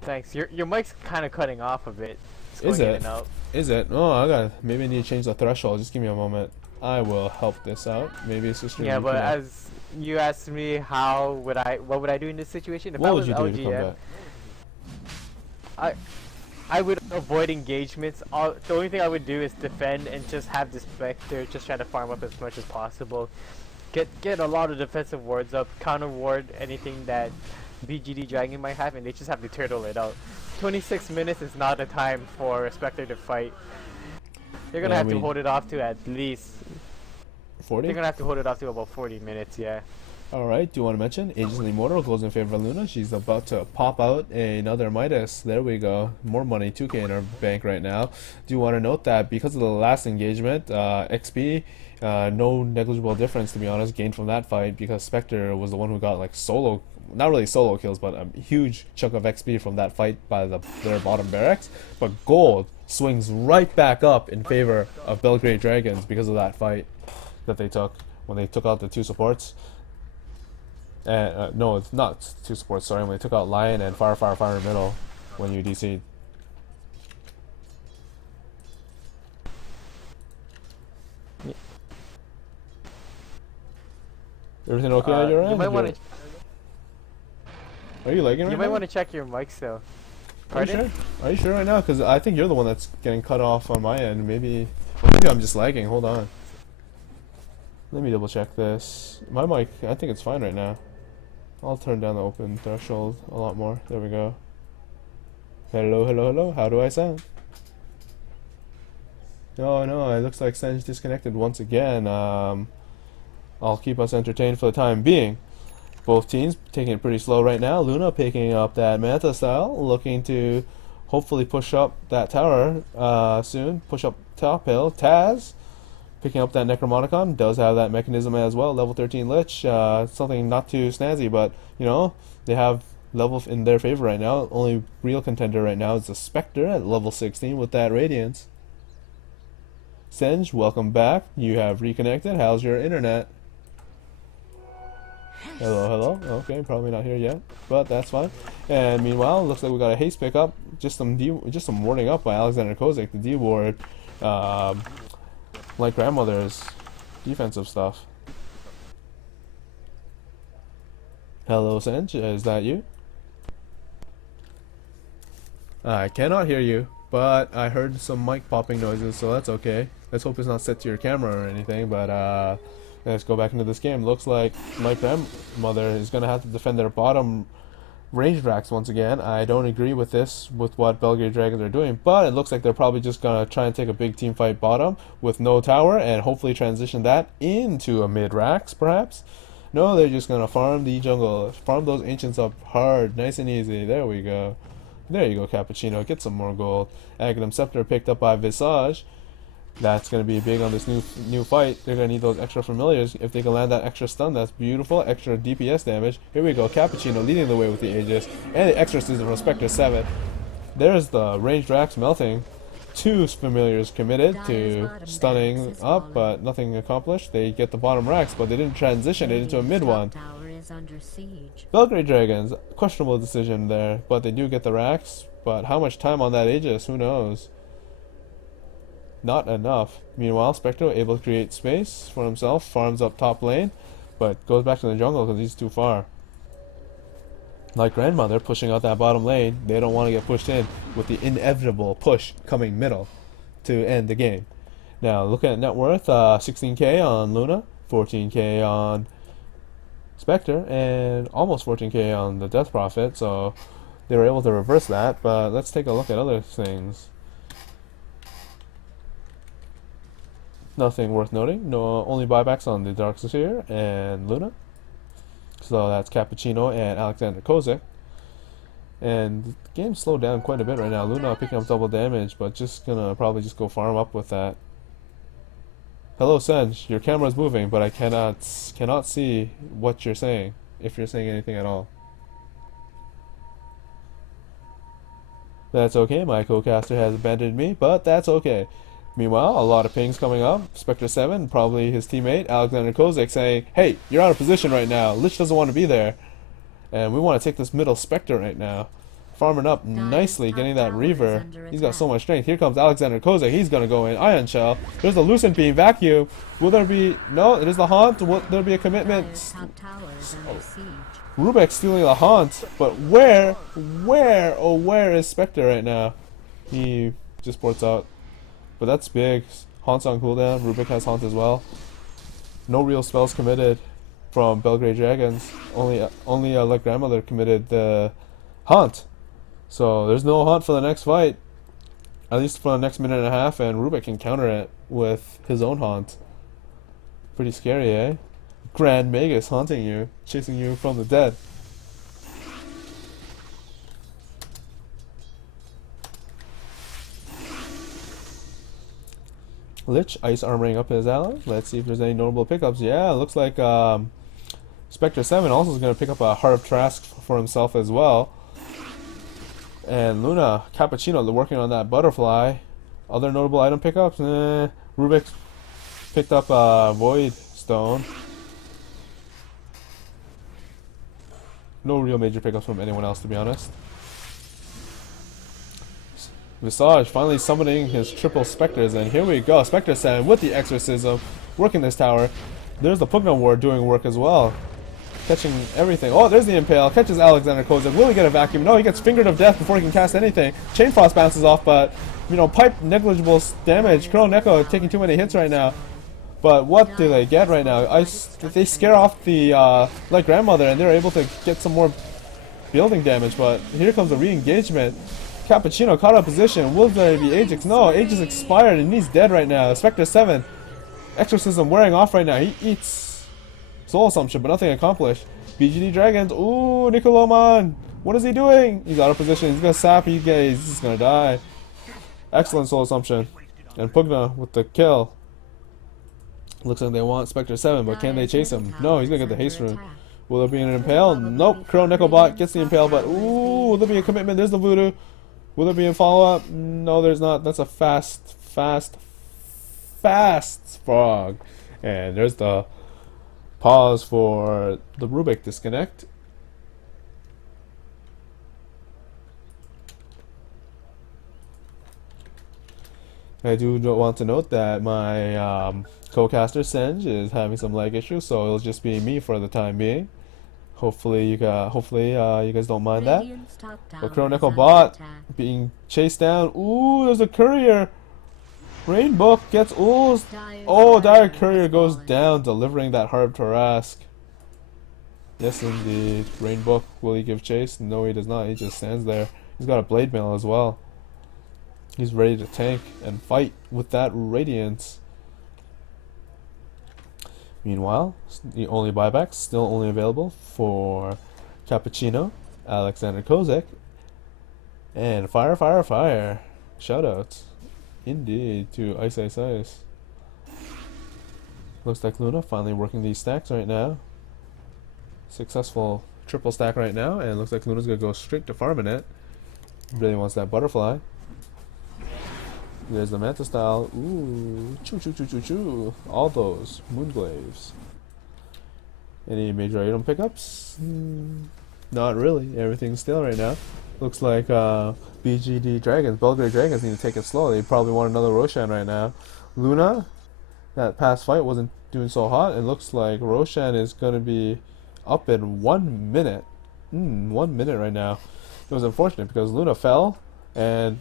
Thanks. Your mic's kind of cutting off a bit. It's Is going in it? and out. Is it? Oh, maybe I need to change the threshold. Just give me a moment. I will help this out. Maybe it's just Yeah, but as you asked me, what would I do in this situation? If what I would was you do to come LGM, back? I would avoid engagements. The only thing I would do is defend and just have the Spectre just try to farm up as much as possible. Get a lot of defensive wards up, counter ward anything that BGD Dragon might have, and they just have to turtle it out. 26 minutes is not the time for a Spectre to fight. They're gonna have to hold it off to at least 40? They're gonna have to hold it off to about 40 minutes, yeah. Alright, do you want to mention Aegis Immortal goes in favor of Luna. She's about to pop out another Midas. There we go. More money, 2k in our bank right now. Do you want to note that because of the last engagement, XP, no negligible difference to be honest, gained from that fight because Spectre was the one who got like solo, not really solo kills, but a huge chunk of XP from that fight by their bottom barracks. But gold swings right back up in favor of Belgrade Dragons because of that fight that they took when they took out the 2 supports. No, it's not 2 supports, sorry, when they took out Lion and Fire in the middle when you DC'd. Everything okay on your end? You might want to. Are you lagging right You now? might want to check your mics though. Are you Pardon? sure? Are you sure right now? Because I think you're the one that's getting cut off on my end. Maybe I'm just lagging. Hold on. Let me double check this. My mic, I think it's fine right now. I'll turn down the open threshold a lot more. There we go. Hello, hello, hello. How do I sound? Oh no, it looks like Sanj disconnected once again. I'll keep us entertained for the time being. Both teams taking it pretty slow right now. Luna picking up that Manta style, looking to hopefully push up that tower soon. Push up top hill. Taz picking up that Necromonicon, does have that mechanism as well. Level 13 Lich, something not too snazzy, but you know, they have level in their favor right now. Only real contender right now is the Spectre at level 16 with that Radiance. Sanj, welcome back. You have reconnected. How's your internet? Hello, hello. Okay, probably not here yet, but that's fine. And meanwhile, looks like we got a haste pickup. Just some warding up by Alexander Kozik, the D ward. Like grandmother's defensive stuff. Hello, Sanj. Is that you? I cannot hear you, but I heard some mic popping noises, so that's okay. Let's hope it's not set to your camera or anything, but let's go back into this game. Looks like my grandmother is going to have to defend their bottom ranged racks once again. I don't agree with this, with what Belgrade Dragons are doing, but it looks like they're probably just going to try and take a big team fight bottom with no tower and hopefully transition that into a mid racks, perhaps. No, they're just going to farm the jungle, farm those ancients up hard, nice and easy. There we go. There you go, Cappuccino. Get some more gold. Aghanim Scepter picked up by Visage. That's going to be big on this new fight. They're going to need those extra familiars. If they can land that extra stun, that's beautiful. Extra DPS damage. Here we go. Cappuccino leading the way with the Aegis. And the exorcism from Spectre 7. There's the ranged racks melting. 2 familiars committed to stunning up, but nothing accomplished. They get the bottom racks, but they didn't transition it into a mid one. Belgrade Dragons, questionable decision there, but they do get the racks. But how much time on that Aegis? Who knows? Not enough. Meanwhile, Spectre able to create space for himself, farms up top lane, but goes back to the jungle because he's too far. Like grandmother pushing out that bottom lane, they don't want to get pushed in with the inevitable push coming middle to end the game. Now looking at net worth, 16k on Luna, 14k on Spectre, and almost 14k on the Death Prophet, so they were able to reverse that. But let's take a look at other things. Nothing worth noting. No, only buybacks on the Dark Sphere and Luna. So that's Cappuccino and Alexander Kozik. And the game slowed down quite a bit right now. Luna picking up double damage, but just gonna probably just go farm up with that. Hello, Sanj. Your camera's moving, but I cannot see what you're saying, if you're saying anything at all. That's okay. My co-caster has abandoned me, but that's okay. Meanwhile, a lot of pings coming up. Spectre 7, probably his teammate, Alexander Kozik, saying, hey, you're out of position right now. Lich doesn't want to be there. And we want to take this middle Spectre right now. Farming up nicely, getting that Reaver. He's got so much strength. Here comes Alexander Kozik. He's going to go in. Ion Shell. There's the Lucent Beam. Vacuum. Will there be... No, it is the Haunt. Will there be a commitment? Rubik stealing the Haunt. But where is Spectre right now? He just ports out. But that's big. Haunt's on cooldown. Rubik has Haunt as well. No real spells committed from Belgrade Dragons. Only like grandmother committed the Haunt. So there's no Haunt for the next fight. At least for the next minute and a half, and Rubik can counter it with his own Haunt. Pretty scary, eh? Grand Magus haunting you, chasing you from the dead. Lich ice armoring up his ally. Let's see if there's any notable pickups. Yeah, looks like Spectre 7 also is going to pick up a Heart of Trask for himself as well. And Luna, Cappuccino, they're working on that butterfly. Other notable item pickups? Rubik picked up a Void Stone. No real major pickups from anyone else, to be honest. Visage finally summoning his triple specters, and here we go. Spectre 7 with the exorcism, working this tower. There's the Pugna Ward doing work as well. Catching everything. Oh, there's the Impale. Catches Alexander Kozak. Will he get a vacuum? No, he gets Fingered of Death before he can cast anything. Chain Frost bounces off, but, you know, Pipe negligible damage. Crow Neko taking too many hits right now. But what do they get right now? They scare off the Light Grandmother, and they're able to get some more building damage, but here comes the re-engagement. Cappuccino caught out position. Will there be Ajax? No, Ajax expired, and he's dead right now. Spectre 7. Exorcism wearing off right now. He eats Soul Assumption, but nothing accomplished. BGD Dragons. Ooh, Nicoloman. What is he doing? He's out of position. He's gonna sap. He's just gonna die. Excellent Soul Assumption. And Pugna with the kill. Looks like they want Spectre 7, but can they chase him? No, he's gonna get the haste rune. Will there be an impale? Nope. Crow Necobot gets the impale, but ooh, will there be a commitment? There's the voodoo. Will there be a follow-up? No, there's not. That's a fast frog. And there's the pause for the Rubik disconnect. I do want to note that my co-caster Sanj is having some lag issues, so it'll just be me for the time being. Hopefully you guys don't mind that. But Chronicle Bot being chased down. Ooh, there's a courier. Rainbow gets oozed. Oh, Dire Courier goes down, delivering that Harp Tarask. Yes, indeed. Rainbow, will he give chase? No, he does not. He just stands there. He's got a Blade Mail as well. He's ready to tank and fight with that Radiance. Meanwhile, the only buybacks still only available for Cappuccino, Alexander Kozak, and Fire. Shoutouts, indeed, to Ice. Looks like Luna finally working these stacks right now. Successful triple stack right now, and looks like Luna's gonna go straight to farming it. Really wants that butterfly. There's the Manta style. Ooh, choo. All those Moonglaves. Any major item pickups? Not really. Everything's still right now. Looks like BGD Dragons, Belgrade Dragons need to take it slow. They probably want another Roshan right now. Luna, that past fight wasn't doing so hot. It looks like Roshan is going to be up in 1 minute. 1 minute right now. It was unfortunate because Luna fell and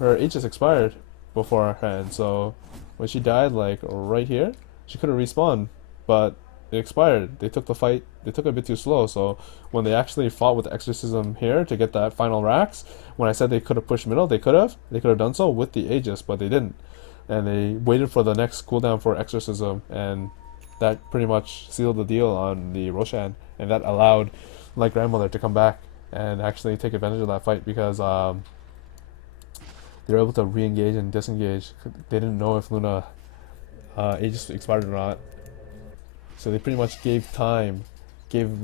her Aegis expired beforehand, so when she died, like right here, she could have respawned, but it expired. They took the fight, they took it a bit too slow, so when they actually fought with the Exorcism here to get that final racks, when I said they could have pushed middle, they could have done so with the Aegis, but they didn't, and they waited for the next cooldown for Exorcism, and that pretty much sealed the deal on the Roshan, and that allowed Light Grandmother to come back and actually take advantage of that fight, because they were able to re-engage and disengage. They didn't know if Luna Aegis expired or not. So they pretty much gave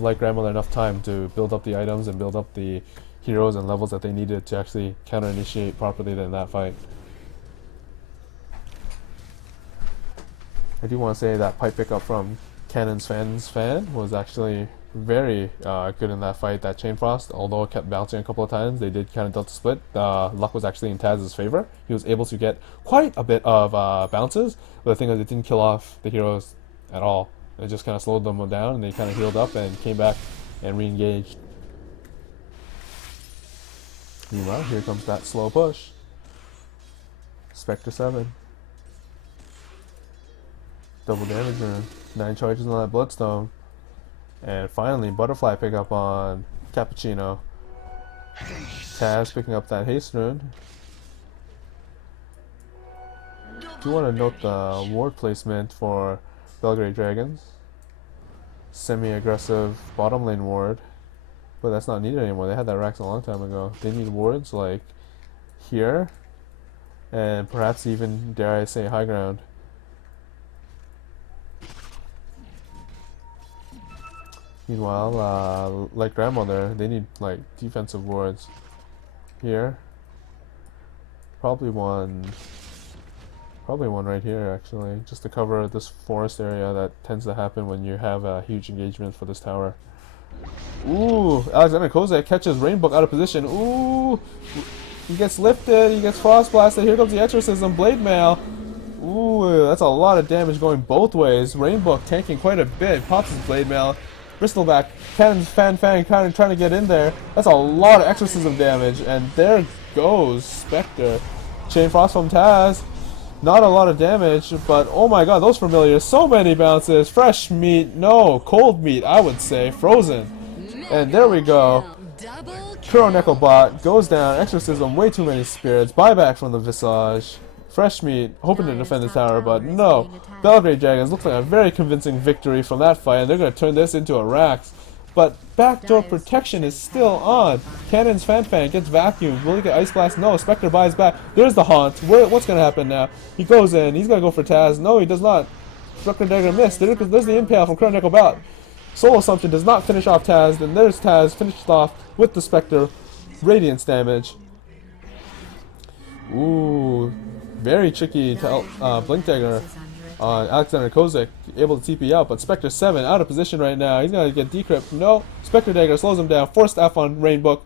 Light Grandmother enough time to build up the items and build up the heroes and levels that they needed to actually counter-initiate properly in that fight. I do want to say that pipe pickup from Cannon's fan was actually very good in that fight. That Chain Frost, although it kept bouncing a couple of times, they did kind of delta split. Luck was actually in Taz's favor. He was able to get quite a bit of bounces, but the thing is, it didn't kill off the heroes at all. It just kind of slowed them down, and they kind of healed up and came back and re-engaged. Meanwhile, here comes that slow push. Spectre 7. Double damage rune. 9 charges on that Bloodstone. And finally, Butterfly pickup on Cappuccino. Taz picking up that haste rune. Do want to note the ward placement for Belgrade Dragons. semi-aggressive bottom lane ward, but that's not needed anymore. They had that Rax a long time ago. They need wards like here, and perhaps even, dare I say, high ground. Meanwhile, like grandmother, they need like defensive wards here. Probably one right here actually, just to cover this forest area that tends to happen when you have a huge engagement for this tower. Ooh, Alexander Kozak catches Rainbow out of position. Ooh, he gets lifted, he gets frost blasted. Here comes the exorcism, blade mail. Ooh, that's a lot of damage going both ways. Rainbow tanking quite a bit, pops his blade mail. Bristleback, Cannon's Fan kind of trying to get in there. That's a lot of exorcism damage, and there goes Spectre. Chain Frost from Taz. Not a lot of damage, but oh my god, those familiars, so many bounces. Fresh meat, no, cold meat, I would say, frozen. And there we go. Kuro Necklebot goes down, exorcism, way too many spirits, buyback from the Visage. Fresh meat, hoping to defend the tower, but no. Belgrade Dragons looks like a very convincing victory from that fight, and they're going to turn this into a Rax. But backdoor protection is still on. Cannon's Fan gets vacuumed. Will he get Ice Blast? No. Spectre buys back. There's the Haunt. What's going to happen now? He goes in. He's going to go for Taz. No, he does not. Spectre Dagger missed. There's the Impale from Chronicle Bout. Soul Assumption does not finish off Taz. Then there's Taz finished off with the Spectre. Radiance damage. Ooh. Very tricky to Blink Dagger on Alexander Kozak, able to TP out, but Spectre 7 out of position right now. He's going to get decrypt. No, Spectre Dagger slows him down. Force staff on Rainbook.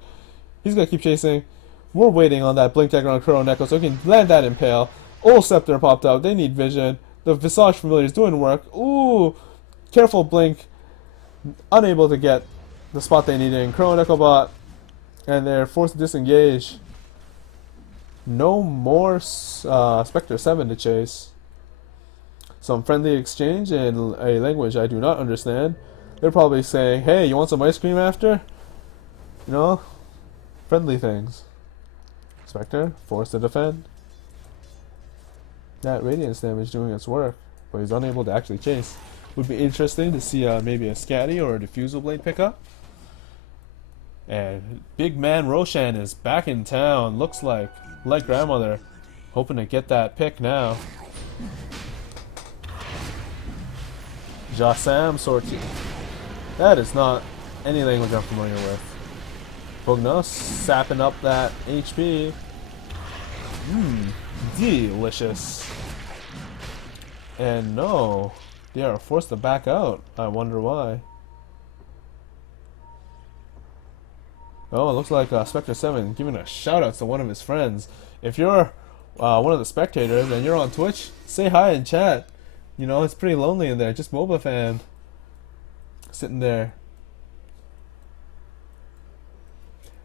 He's going to keep chasing. We're waiting on that Blink Dagger on Kuro Neko so he can land that Impale. Ol Scepter popped out. They need vision. The Visage Familiar is doing work. Ooh, careful Blink. Unable to get the spot they needed. Kuro Neko bot, and they're forced to disengage. No more Spectre 7 to chase. Some friendly exchange in a language I do not understand. They're probably saying, hey, you want some ice cream after? You know? Friendly things. Spectre, forced to defend. That Radiance damage doing its work, but he's unable to actually chase. Would be interesting to see maybe a Scatty or a Diffusal Blade pickup. And big man Roshan is back in town. Looks like grandmother, hoping to get that pick now. Jasam Sorti. That is not any language I'm familiar with. Pugnos sapping up that HP. Delicious. And no, they are forced to back out. I wonder why. Oh, it looks like Spectre 7 giving a shout out to one of his friends. If you're one of the spectators and you're on Twitch, say hi in chat. You know, it's pretty lonely in there. Just MOBA fan sitting there.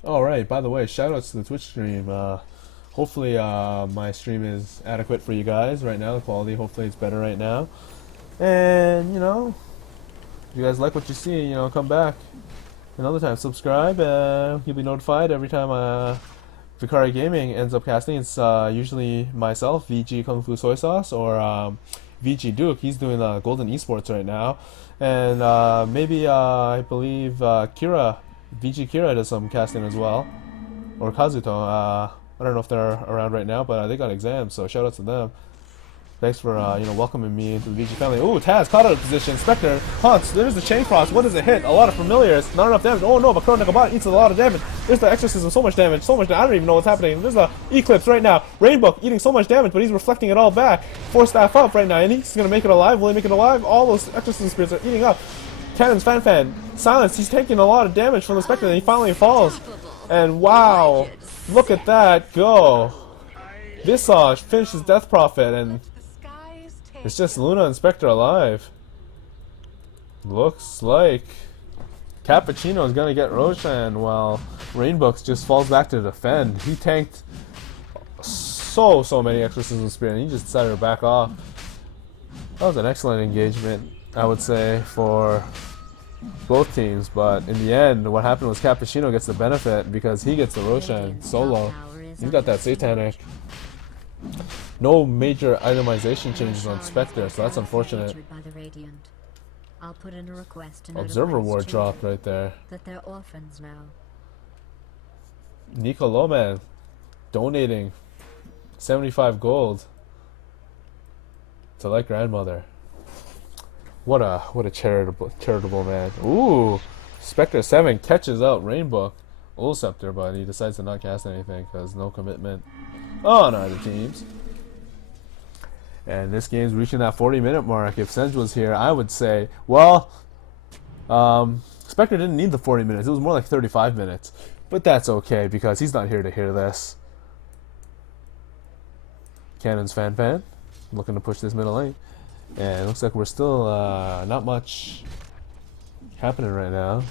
Alright, by the way, shout outs to the Twitch stream. Hopefully my stream is adequate for you guys right now. The quality, hopefully it's better right now. And, you know, if you guys like what you see, you know, come back. Another time, subscribe. You'll be notified every time VicaraGaming ends up casting. It's usually myself, VG KungFuSoySauce, or VG Duke. He's doing Golden Esports right now, and maybe I believe VG Kira does some casting as well, or Kazuto. I don't know if they're around right now, but they got exams, so shout out to them. Thanks for you know, welcoming me into the VG family. Ooh, Taz caught out of position. Spectre haunts. There's the chain frost. What does it hit? A lot of familiars. Not enough damage. Oh no, but Kuro Nekobot eats a lot of damage. There's the exorcism. So much damage. So much. I don't even know what's happening. There's the eclipse right now. Rainbow eating so much damage, but he's reflecting it all back. Force staff up right now, and he's gonna make it alive. Will he make it alive? All those exorcism spirits are eating up. Cannon's Fan. Silence. He's taking a lot of damage from the Spectre, and he finally falls. And wow, look at that go. Visage finishes Death Prophet, and it's just Luna and Spectre alive. Looks like Cappuccino is gonna get Roshan while Rainbooks just falls back to defend. He tanked so many exorcism spirit and he just decided to back off. That was an excellent engagement, I would say, for both teams, but in the end what happened was Cappuccino gets the benefit because he gets the Roshan solo. He's got that satanic. No major itemization changes on Spectre, so that's unfortunate. I'll put in a request to Observer notify ward his dropped children right there. that they're orphans now. Nico Loman donating 75 gold to like grandmother. What a charitable man. Ooh, Spectre 7 catches out Rainbow Scepter, but he decides to not cast anything because no commitment on either teams. And this game's reaching that 40-minute mark. If Sanj was here, I would say, well, Spectre didn't need the 40 minutes. It was more like 35 minutes. But that's okay because he's not here to hear this. Cannon's Fan looking to push this middle lane. And it looks like we're still not much happening right now.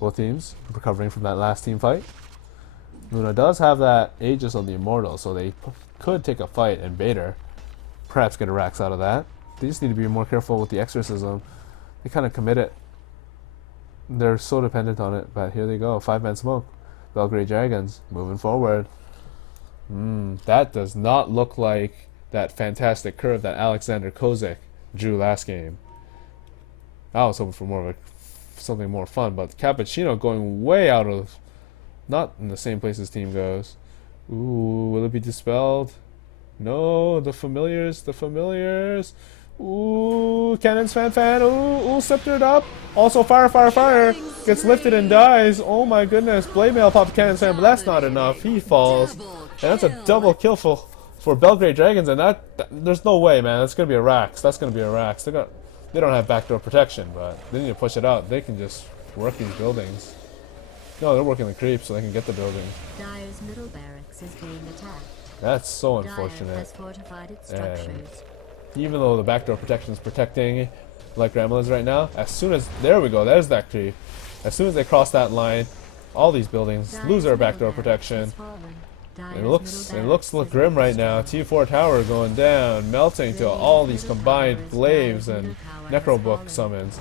Both teams recovering from that last team fight. Luna does have that Aegis on the Immortal, so they could take a fight and bait her. Perhaps get a Rax out of that. They just need to be more careful with the Exorcism. They kind of commit it. They're so dependent on it, but here they go. 5-man smoke. Belgrade Dragons moving forward. That does not look like that fantastic curve that Alexander Kozik drew last game. I was hoping for more of something more fun, but Cappuccino going way out of, not in the same place his team goes. Ooh, will it be dispelled? No, the familiars. Ooh, Cannon's Fan. Ooh, sceptered up. Also, fire. Gets lifted and dies. Oh my goodness. Blade Mail popped Cannon's Fan, but that's not enough. He falls. And that's a double kill for Belgrade Dragons, and that there's no way, man. That's gonna be a Rax. They don't have backdoor protection, but they need to push it out. They can just work these buildings. No, they're working the creep so they can get the buildings. Dyer's middle barracks is being attacked. That's so Dyer unfortunate. has fortified its structures. Even though the backdoor protection is protecting like Grandma's right now, as soon as there we go, there's that creep. As soon as they cross that line, all these buildings lose their backdoor protection. It looks grim right now. T4 tower going down, melting to all these combined glaives and Necrobook summons.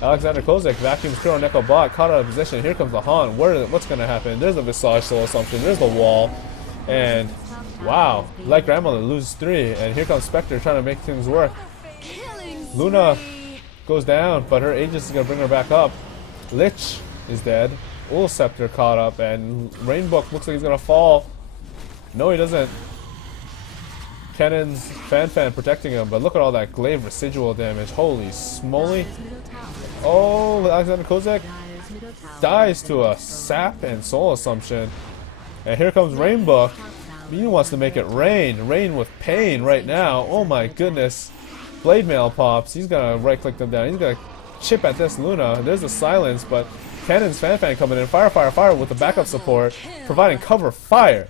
Alexander Kozak vacuums Kuro Neko Bot, caught out of position. Here comes the Haunt. What's gonna happen? There's a Visage Soul Assumption. There's the wall, and wow, like Grandmother loses 3, and here comes Spectre trying to make things work. Luna goes down, but her Aegis is gonna bring her back up. Lich is dead. Ul Scepter caught up, and Rainbow looks like he's gonna fall. No, he doesn't. Cannon's Fan protecting him, but look at all that glaive residual damage. Holy smoly. Oh, Alexander Kozak dies to a Sap and Soul Assumption. And here comes Rainbow. He wants to make it rain. Rain with pain right now. Oh my goodness. Blade Mail pops. He's gonna right click them down. He's gonna chip at this Luna. There's the silence, but Cannon's Fan coming in. Fire with the backup support, providing cover fire.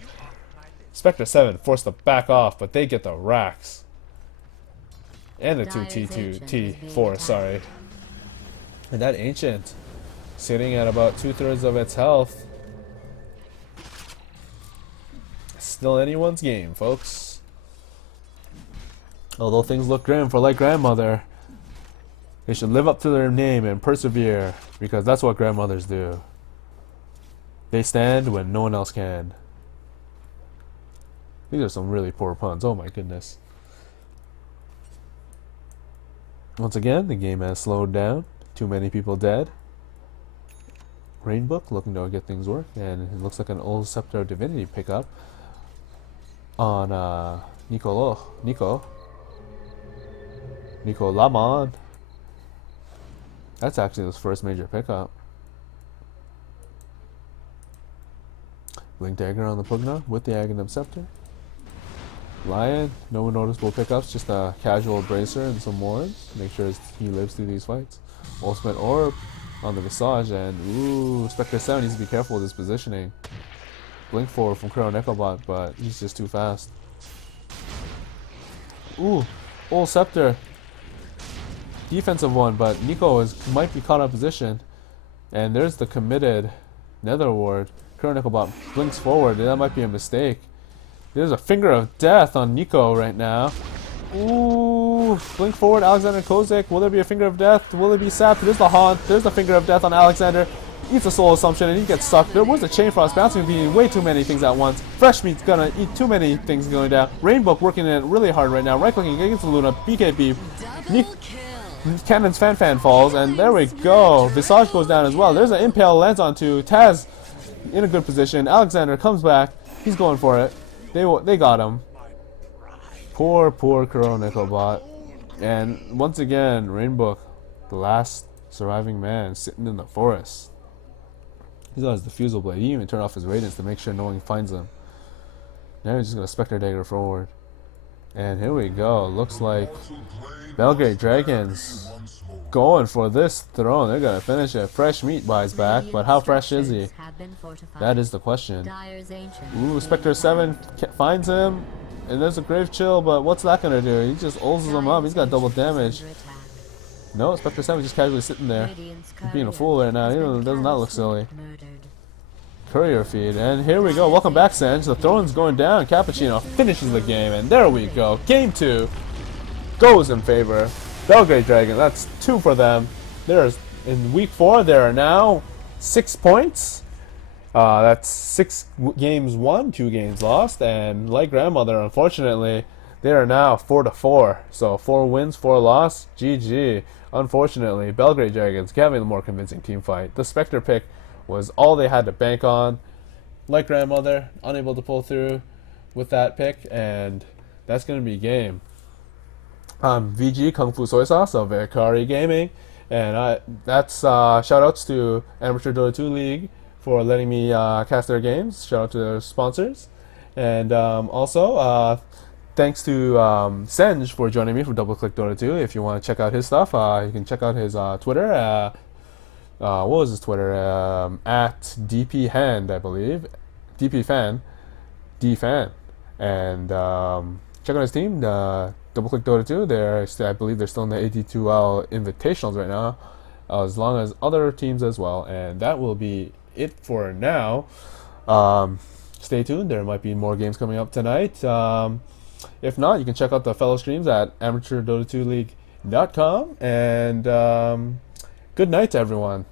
Spectre 7 forced to back off, but they get the racks. And the 2 T4, sorry. And that Ancient sitting at about 2/3 of its health. Still anyone's game, folks. Although things look grim for like Grandmother, they should live up to their name and persevere, because that's what grandmothers do. They stand when no one else can. These are some really poor puns. Oh my goodness. Once again, the game has slowed down. Too many people dead. Rainbook looking to get things work, and it looks like an old Scepter Divinity pickup on Nico Lamon. That's actually his first major pickup. Blink Dagger on the Pugna with the Aghanim Scepter. Lion, no noticeable pickups, just a casual bracer and some wards. Make sure he lives through these fights. Ultimate Orb on the Visage, and ooh, Spectre 7 needs to be careful with his positioning. Blink forward from Kuro Nekobot, but he's just too fast. Ooh, old Scepter. Defensive one, but Nico might be caught out of position. And there's the committed Nether Ward. Kuro Nekobot blinks forward, and that might be a mistake. There's a Finger of Death on Nico right now. Ooh, blink forward, Alexander Kozak. Will there be a Finger of Death? Will it be sapped? There's the Haunt. There's the Finger of Death on Alexander. Eats a Soul Assumption and he gets stuck. There was a Chain Frost bouncing, being way too many things at once. Fresh Meat's gonna eat too many things going down. Rainbow working it really hard right now. Right clicking against the Luna. BKB. Cannon's Fan falls, and there we go. Visage goes down as well. There's an impale, lands onto Taz in a good position. Alexander comes back. He's going for it. They got him. Poor Kuro Nickelbot. And once again, Rainbow, the last surviving man, sitting in the forest. He's got his diffusal blade. He didn't even turn off his radiance to make sure no one finds him. Now he's just gonna Spectre Dagger forward. And here we go. Looks like Belgrade Dragons going for this throne. They're gonna finish it. Fresh meat buys back, but how fresh is he? That is the question. Ooh, Spectre 7 finds him, and there's a Grave Chill, but what's that gonna do? He just ults him up. He's got double damage. No, Spectre 7 just casually sitting there. He's being a fool right now. He does not look silly. Courier feed, and here we go. Welcome back, Sanj. The throne's going down. Cappuccino finishes the game, and there we go. Game 2 goes in favor Belgrade Dragon. That's 2 for them. There's in week 4. There are now 6 points. That's 6 games won, 2 games lost, and like Grandmother, unfortunately, they are now 4-4. So 4 wins, 4 loss. GG. Unfortunately, Belgrade Dragons having the more convincing team fight. The Spectre pick was all they had to bank on. Like Grandmother, unable to pull through with that pick, and that's going to be game. VG KungFuSoySauce of VicaraGaming, and that's shoutouts to Amateur Dota 2 League for letting me cast their games. Shout out to their sponsors, and also thanks to Sanj for joining me for Double Click Dota 2. If you want to check out his stuff, you can check out his Twitter. What was his Twitter? At DPHand, I believe. DPFan. DFan. And check out his team, Double Click Dota 2. I believe they're still in the AD2L Invitationals right now, as long as other teams as well. And that will be it for now. Stay tuned. There might be more games coming up tonight. If not, you can check out the fellow streams at amateurdota2league.com. And good night to everyone.